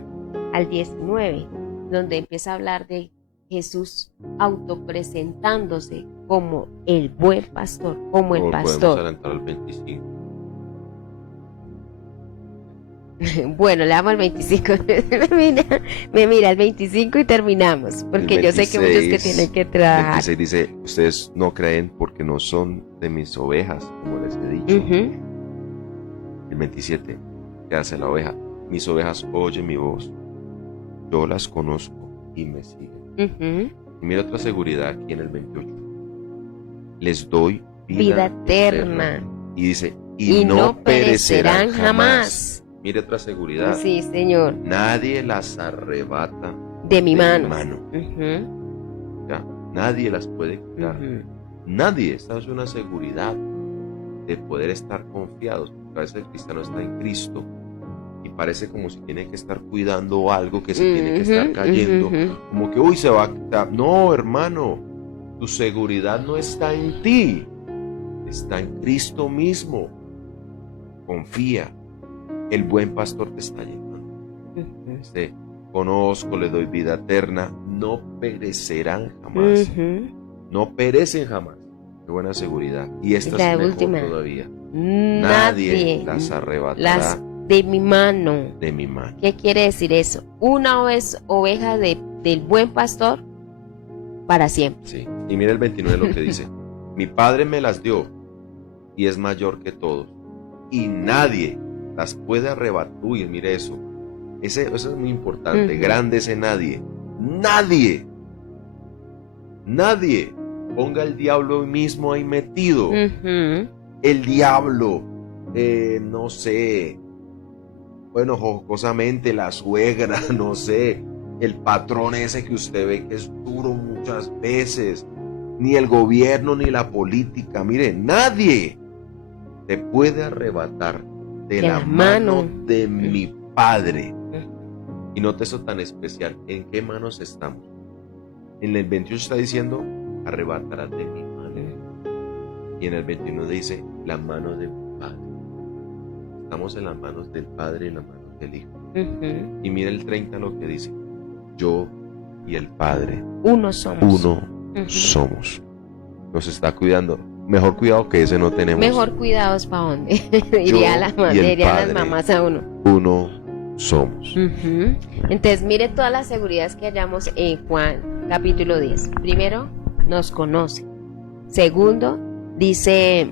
al 19, donde empieza a hablar de Jesús autopresentándose como el buen pastor, como el pastor. Podemos adelantar al 25. Bueno, le damos al 25. me mira al 25 y terminamos, porque 26, yo sé que muchos que tienen que trabajar. 26 dice: ustedes no creen porque no son de mis ovejas, como les he dicho. El 27, ¿qué hace la oveja? Mis ovejas oyen mi voz, yo las conozco y me siguen. Y mira otra seguridad aquí en el 28: les doy vida eterna. Y dice: y no perecerán jamás. Mire otra seguridad. Sí, Señor. Nadie las arrebata De mi mano. O sea, nadie las puede quitar. Nadie. Esta es una seguridad de poder estar confiados. Porque a veces el cristiano está en Cristo y parece como si tiene que estar cuidando algo que se tiene que estar cayendo. Como que, uy, se va a quitar. No, hermano. Tu seguridad no está en ti. Está en Cristo mismo. Confía. El buen pastor te está llevando. Conozco, le doy vida eterna. No perecerán jamás. No perecen jamás. Qué buena seguridad. Y esta es mejor última. Todavía. Nadie las arrebatará de mi mano. De mi mano. ¿Qué quiere decir eso? Una es oveja del buen pastor para siempre. Sí. Y mira el 29 lo que dice. Mi Padre me las dio y es mayor que todos. Y nadie las puede arrebatar. Uy, mire eso. Eso es muy importante. Grande ese nadie. Nadie. Nadie. Ponga el diablo mismo ahí metido. El diablo. No sé. Bueno, jocosamente la suegra, no sé. El patrón ese que usted ve que es duro muchas veces. Ni el gobierno ni la política. Mire, nadie te puede arrebatar de la mano de mi Padre. Y note eso tan especial. ¿En qué manos estamos? En el 28 está diciendo, arrebatarás de mi mano. Y en el 21 dice, la mano de mi Padre. Estamos en las manos del Padre y en las manos del Hijo. Y mira el 30 lo que dice. Yo y el Padre. Uno somos. Somos. Nos está cuidando. Mejor cuidado que ese no tenemos. Mejor cuidados para dónde. dirían las mamás a uno. Uno somos. Entonces mire todas las seguridades que hallamos en Juan capítulo 10. Primero, nos conoce. Segundo, dice,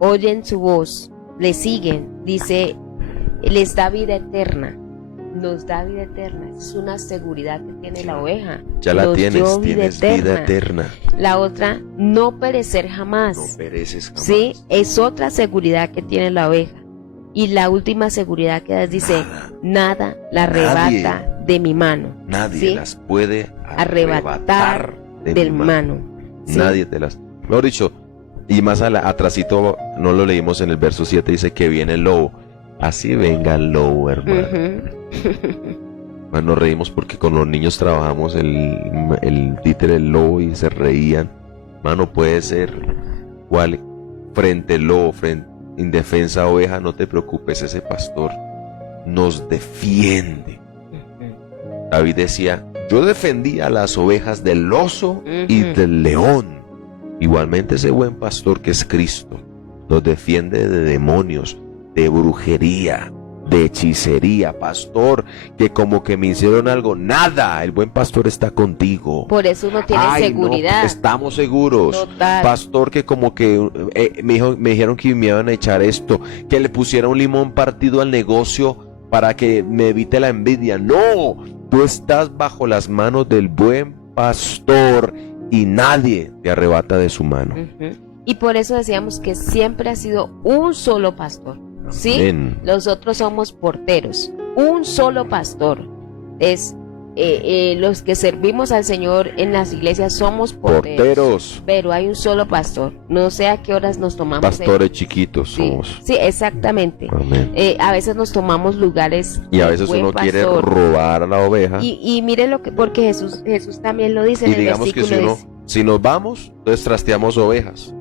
oyen su voz, le siguen, dice, les da vida eterna. Nos da vida eterna. Es una seguridad que tiene la oveja. Ya la tienes vida eterna. La otra, no perecer jamás. No pereces jamás. Sí, es otra seguridad que tiene la oveja. Y la última seguridad que da dice, nada la arrebata de mi mano. Nadie las puede arrebatar del mano. ¿Sí? Nadie te las... Mejor dicho, y más atrasito, no lo leímos en el verso 7, dice que viene el lobo. Así venga el lobo, hermano. Nos reímos porque con los niños trabajamos el títere del lobo y se reían. Mano, puede ser cual frente al lobo, indefensa oveja, no te preocupes, ese pastor nos defiende. David decía, yo defendía a las ovejas del oso y del león. Igualmente ese buen pastor que es Cristo nos defiende de demonios, de brujería, de hechicería. Pastor, que como que me hicieron algo. Nada, el buen pastor está contigo. Por eso uno tiene seguridad. No, estamos seguros. Total. Pastor, que como que me dijeron que me iban a echar esto, que le pusiera un limón partido al negocio para que me evite la envidia. No, tú estás bajo las manos del buen pastor y nadie te arrebata de su mano. Y por eso decíamos que siempre ha sido un solo pastor. ¿Sí? Amén. Los otros somos porteros. Un solo pastor. Es los que servimos al Señor en las iglesias somos porteros. Pero hay un solo pastor. No sé a qué horas nos tomamos. Pastores chiquitos sí, somos. Sí, exactamente. Amén. A veces nos tomamos lugares. Y a veces uno quiere robar a la oveja. Y mire lo que, porque Jesús también lo dice en el digamos versículo. Que si nos vamos, entonces trasteamos ovejas.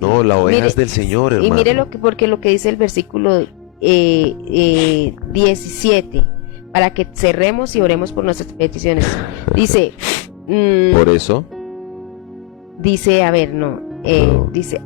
No, la oveja es del Señor, hermano. Y mire porque lo que dice el versículo 17, para que cerremos y oremos por nuestras peticiones. Dice, por eso. Dice, a ver, no. Dice,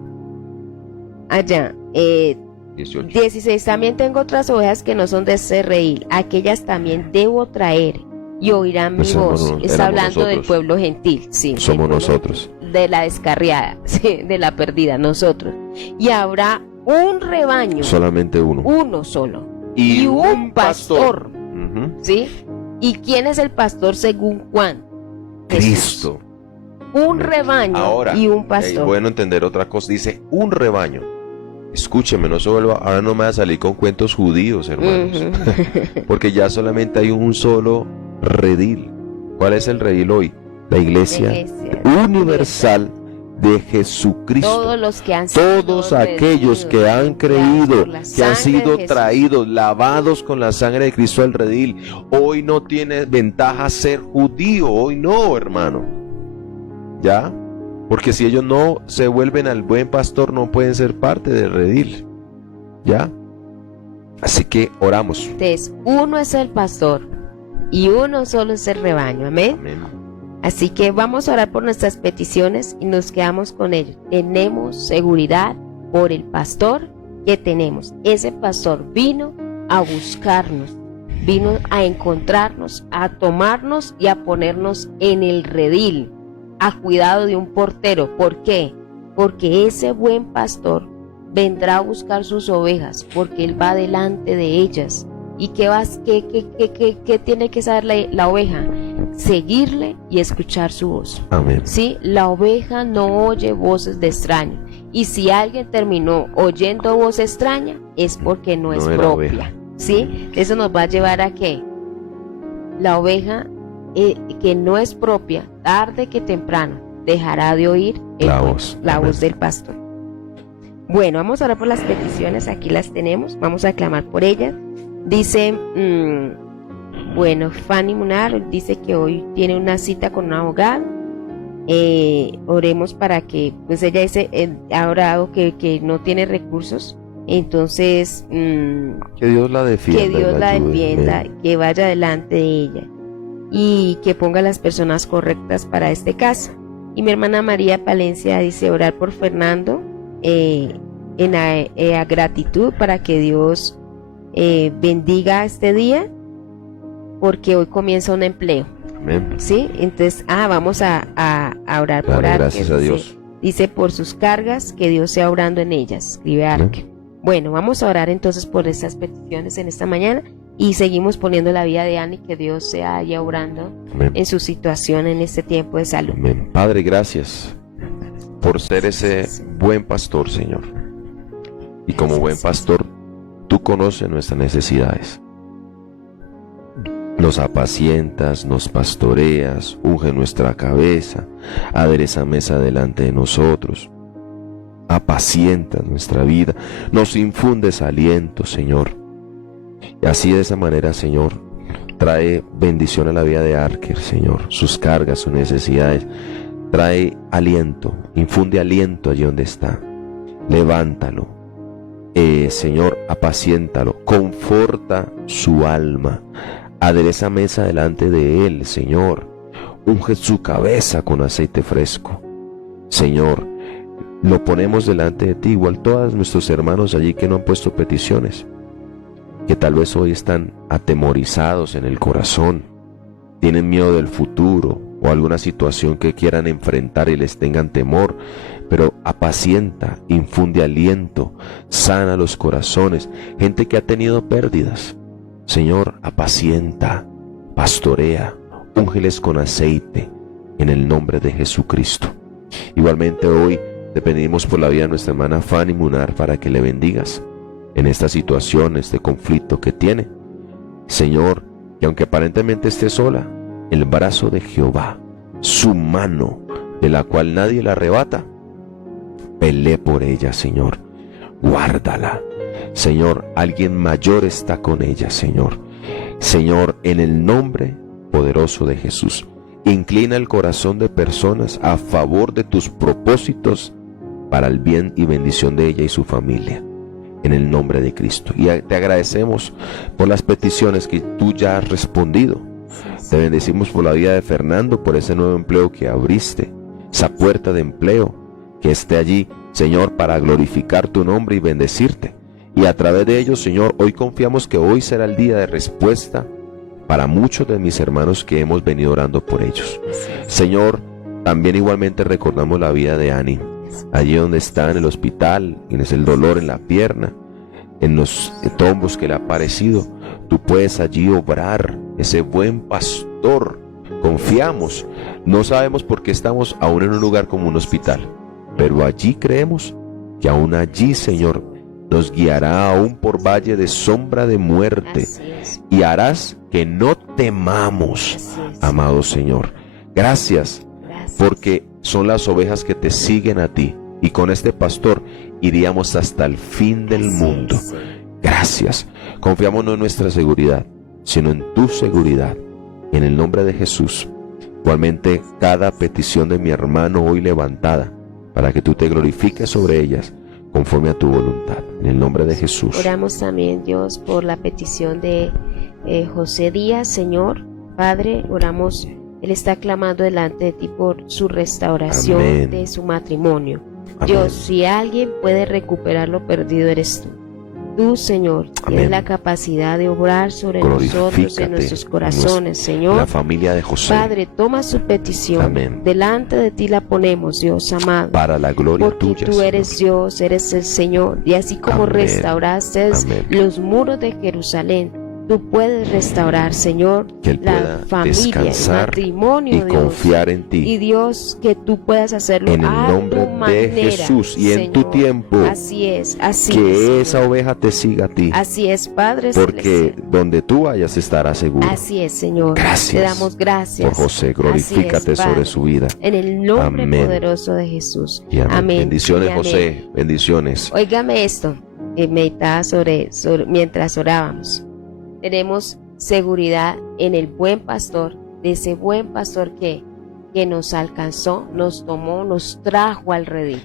allá, 16, también tengo otras ovejas que no son de ese redil, aquellas también debo traer y oirán mi voz. Está hablando nosotros. Del pueblo gentil, sí. Somos nosotros. De la descarriada, sí, de la perdida, nosotros. Y habrá un rebaño. Solamente uno. Uno solo. Y un pastor. ¿Sí? ¿Y quién es el pastor según Juan? Cristo. un rebaño Ahora, y un pastor. es bueno entender otra cosa. Dice un rebaño. Escúcheme, no se vuelva, ahora no me va a salir con cuentos judíos, hermanos. Porque ya solamente hay un solo redil. ¿Cuál es el redil hoy? La iglesia universal de Jesucristo. Todos los que han sido Todos aquellos que han creído, que han sido traídos, lavados con la sangre de Cristo al redil. Hoy no tiene ventaja ser judío, hoy no, hermano. ¿Ya? Porque si ellos no se vuelven al buen pastor, no pueden ser parte del redil. ¿Ya? Así que oramos. Entonces, uno es el pastor y uno solo es el rebaño. Amén. Amén. Así que vamos a orar por nuestras peticiones y nos quedamos con ellos. Tenemos seguridad por el pastor que tenemos. Ese pastor vino a buscarnos, vino a encontrarnos, a tomarnos y a ponernos en el redil, a cuidado de un portero. ¿Por qué? Porque ese buen pastor vendrá a buscar sus ovejas, porque él va delante de ellas. ¿Y qué tiene que saber la oveja? Seguirle y escuchar su voz. Amén. ¿Sí? La oveja no oye voces de extraño. Y si alguien terminó oyendo voz extraña, es porque no es propia. ¿Sí? Eso nos va a llevar a que la oveja que no es propia, tarde que temprano, dejará de oír la voz del pastor. Bueno, vamos a orar por las peticiones. Aquí las tenemos. Vamos a clamar por ellas. Dice, bueno, Fanny Munar dice que hoy tiene una cita con un abogado. Oremos para que, pues ella dice, ha orado que no tiene recursos. Entonces, que Dios la defienda. Que Dios la defienda, que vaya delante de ella y que ponga las personas correctas para este caso. Y mi hermana María Palencia dice orar por Fernando a gratitud para que Dios bendiga este día, porque hoy comienza un empleo. Amén. ¿Sí? Entonces, vamos a orar por Arker. Gracias a Dios. Dice por sus cargas, que Dios sea obrando en ellas, escribe Arker. Bueno, vamos a orar entonces por estas peticiones en esta mañana y seguimos poniendo la vida de Annie, que Dios sea ya obrando en su situación en este tiempo de salud. Amén. Padre, gracias por ser ese buen pastor, Señor. Y como buen pastor, tú conoces nuestras necesidades. Nos apacientas, nos pastoreas, unge nuestra cabeza, adereza mesa delante de nosotros, apacientas nuestra vida, nos infundes aliento, Señor. Y así de esa manera, Señor, trae bendición a la vida de Arker, Señor, sus cargas, sus necesidades, trae aliento, infunde aliento allí donde está, levántalo, Señor, apaciéntalo, conforta su alma, adereza mesa delante de él, Señor, unge su cabeza con aceite fresco, Señor, lo ponemos delante de ti, igual todos nuestros hermanos allí que no han puesto peticiones, que tal vez hoy están atemorizados en el corazón, tienen miedo del futuro o alguna situación que quieran enfrentar y les tengan temor, pero apacienta, infunde aliento, sana los corazones, gente que ha tenido pérdidas, Señor, apacienta, pastorea, úngeles con aceite en el nombre de Jesucristo. Igualmente hoy te pedimos por la vida de nuestra hermana Fanny Munar para que le bendigas en esta situación, este conflicto que tiene. Señor, que aunque aparentemente esté sola, el brazo de Jehová, su mano, de la cual nadie la arrebata, pelee por ella, Señor. Guárdala. Señor, alguien mayor está con ella, Señor. Señor, en el nombre poderoso de Jesús, inclina el corazón de personas a favor de tus propósitos para el bien y bendición de ella y su familia, en el nombre de Cristo. Y te agradecemos por las peticiones que tú ya has respondido. Te bendecimos por la vida de Fernando, por ese nuevo empleo que abriste, esa puerta de empleo que esté allí, Señor, para glorificar tu nombre y bendecirte. Y a través de ellos, Señor, hoy confiamos que hoy será el día de respuesta para muchos de mis hermanos que hemos venido orando por ellos. Señor, también igualmente recordamos la vida de Annie, allí donde está en el hospital, tienes el dolor en la pierna, en los tombos que le ha parecido. Tú puedes allí obrar, ese buen pastor confiamos. No sabemos por qué estamos aún en un lugar como un hospital, pero allí creemos que aún allí, Señor, nos guiará aún por valle de sombra de muerte. Así es. Y harás que no temamos, Así es. amado Señor. Gracias, Gracias. porque son las ovejas que te siguen a ti, y con este pastor iríamos hasta el fin del Así mundo. es. Gracias. Confiamos no en nuestra seguridad, sino en tu seguridad. En el nombre de Jesús. Igualmente, cada petición de mi hermano hoy levantada, para que tú te glorifiques sobre ellas, conforme a tu voluntad. En el nombre de Jesús. Oramos también, Dios, por la petición de José Díaz, Señor. Padre, oramos, él está clamando delante de ti por su restauración. Amén. De su matrimonio. Amén. Dios, si alguien puede recuperar lo perdido, eres tú. Tú, Señor, tienes Amén. la capacidad de obrar sobre nosotros, Glorifícate en nuestros en corazones, Señor. La familia de José. Padre, toma su petición. Amén. Delante de ti la ponemos, Dios amado. Para la gloria Porque tuya, tú eres Señor. Dios, eres el Señor. Y así como Amén. restauraste Amén. los muros de Jerusalén, tú puedes restaurar, Señor, Que Él la pueda familia, el descansar matrimonio, y Dios. confiar en ti. Y Dios, que tú puedas hacerlo En el a nombre tu de manera, Jesús y en tu Señor. tiempo. Así es, así es. Que esa Señor. oveja te siga a ti. Así es, Padre Porque celestial. donde tú vayas estarás seguro. Así es, Señor. Gracias Te damos gracias. por José. Glorifícate Así es, sobre Padre. su vida. En el nombre Amén. poderoso de Jesús. Y amén. Amén. Bendiciones, Y amén. José. Bendiciones. Óigame esto, meditaba sobre mientras orábamos. Tenemos seguridad en el buen pastor, de ese buen pastor que nos alcanzó, nos tomó, nos trajo al redil.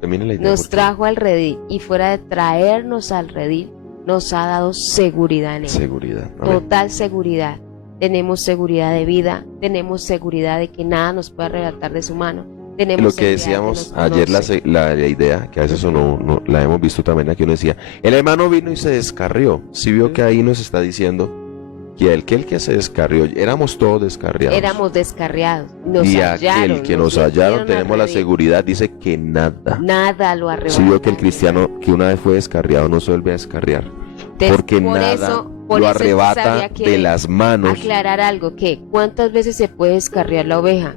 Termina la idea, Nos por favor. trajo al redil, y fuera de traernos al redil, nos ha dado seguridad en él. Seguridad. Amén. Total seguridad. Tenemos seguridad de vida, tenemos seguridad de que nada nos puede arrebatar de su mano. Tenemos Lo que seguridad de decíamos nos ayer, conoce. la idea, que a veces no la hemos visto también aquí, uno decía, el hermano vino y se descarrió. Si vio que ahí nos está diciendo que el que se descarrió, éramos todos descarriados. Éramos descarriados, nos y hallaron, aquel que nos hallaron, metieron al tenemos la redil. seguridad, dice que nada. Nada lo Si arrebataron. vio que el cristiano que una vez fue descarriado no se vuelve a descarriar, porque por nada eso es lo necesario arrebata que de las manos. aclarar algo, que ¿cuántas veces se puede descarriar la oveja?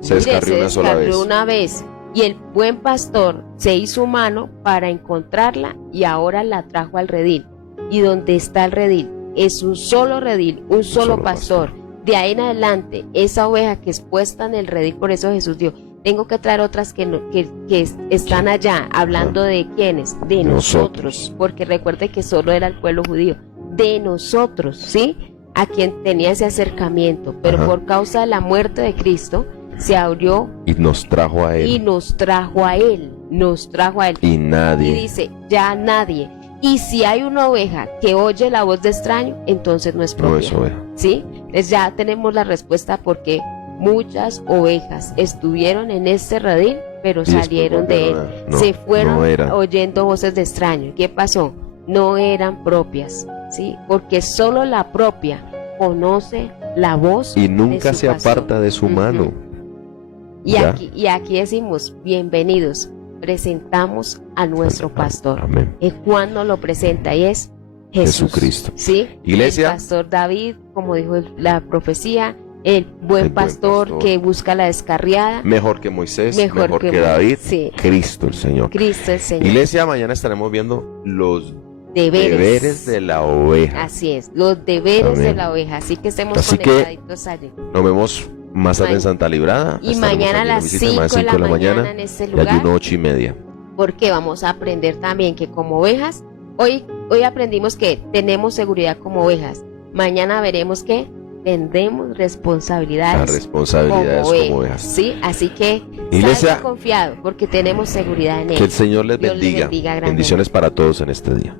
Se Mire, descarrió una sola descarrió vez. una vez, y el buen pastor se hizo humano para encontrarla, y ahora la trajo al redil. Y donde está el redil es un solo redil, un solo pastor. De ahí en adelante, esa oveja que es puesta en el redil, por eso Jesús dijo, tengo que traer otras que están allá, hablando de quiénes, de nosotros, porque recuerde que solo era el pueblo judío, de nosotros, ¿sí? A quien tenía ese acercamiento, pero Ajá. por causa de la muerte de Cristo, se abrió Y nos trajo a y él. nos trajo a él, Y Y nadie. dice, ya nadie. Y si hay una oveja que oye la voz de extraño, entonces no es No propia. es oveja. ¿Sí? Entonces ya tenemos la respuesta, porque muchas ovejas estuvieron en este redil, pero Y después salieron de él. volvieron a- no, Se fueron no eran. oyendo voces de extraño. ¿Qué pasó? No eran propias, ¿sí? Porque solo la propia conoce la voz Y nunca de su se pasión. aparta de su Ujú. mano. Y Ya. aquí decimos, bienvenidos, presentamos a nuestro pastor. Amén. Y Juan nos lo presenta, y es Jesús. Jesucristo. ¿Sí? Iglesia. El pastor David, como dijo la profecía, el buen pastor que busca la descarriada, Mejor que Moisés, Mejor mejor que que David, sí. Cristo el Señor. Cristo el Señor. Iglesia, mañana estaremos viendo los Deberes. deberes de la oveja. Así es, los deberes Amén. de la oveja. Así que estemos Así que conectaditos allí. Nos vemos más tarde en Ma- Santa Librada. Y Estaremos mañana a aquí en las visita, 5 más de la 5 mañana en este y lugar. ayuno 8:30. Porque vamos a aprender también que como ovejas, hoy aprendimos que tenemos seguridad como ovejas. Mañana veremos que tendremos Las responsabilidades responsabilidades como ovejas. ¿sí? Así que Iglesia, salga confiado, porque tenemos seguridad en él. Que el Señor les Dios les bendiga. bendiga grandemente. Bendiciones para todos en este día.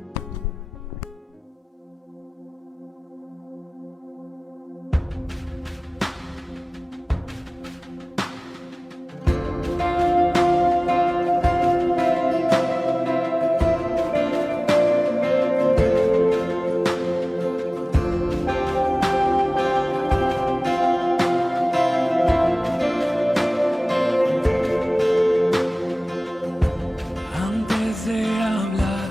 Antes de hablar,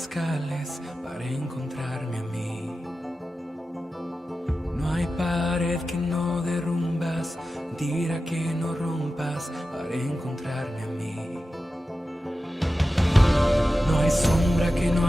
escales para encontrarme a mí. No hay pared que no derrumbas, tira que no rompas para encontrarme a mí. No hay sombra que no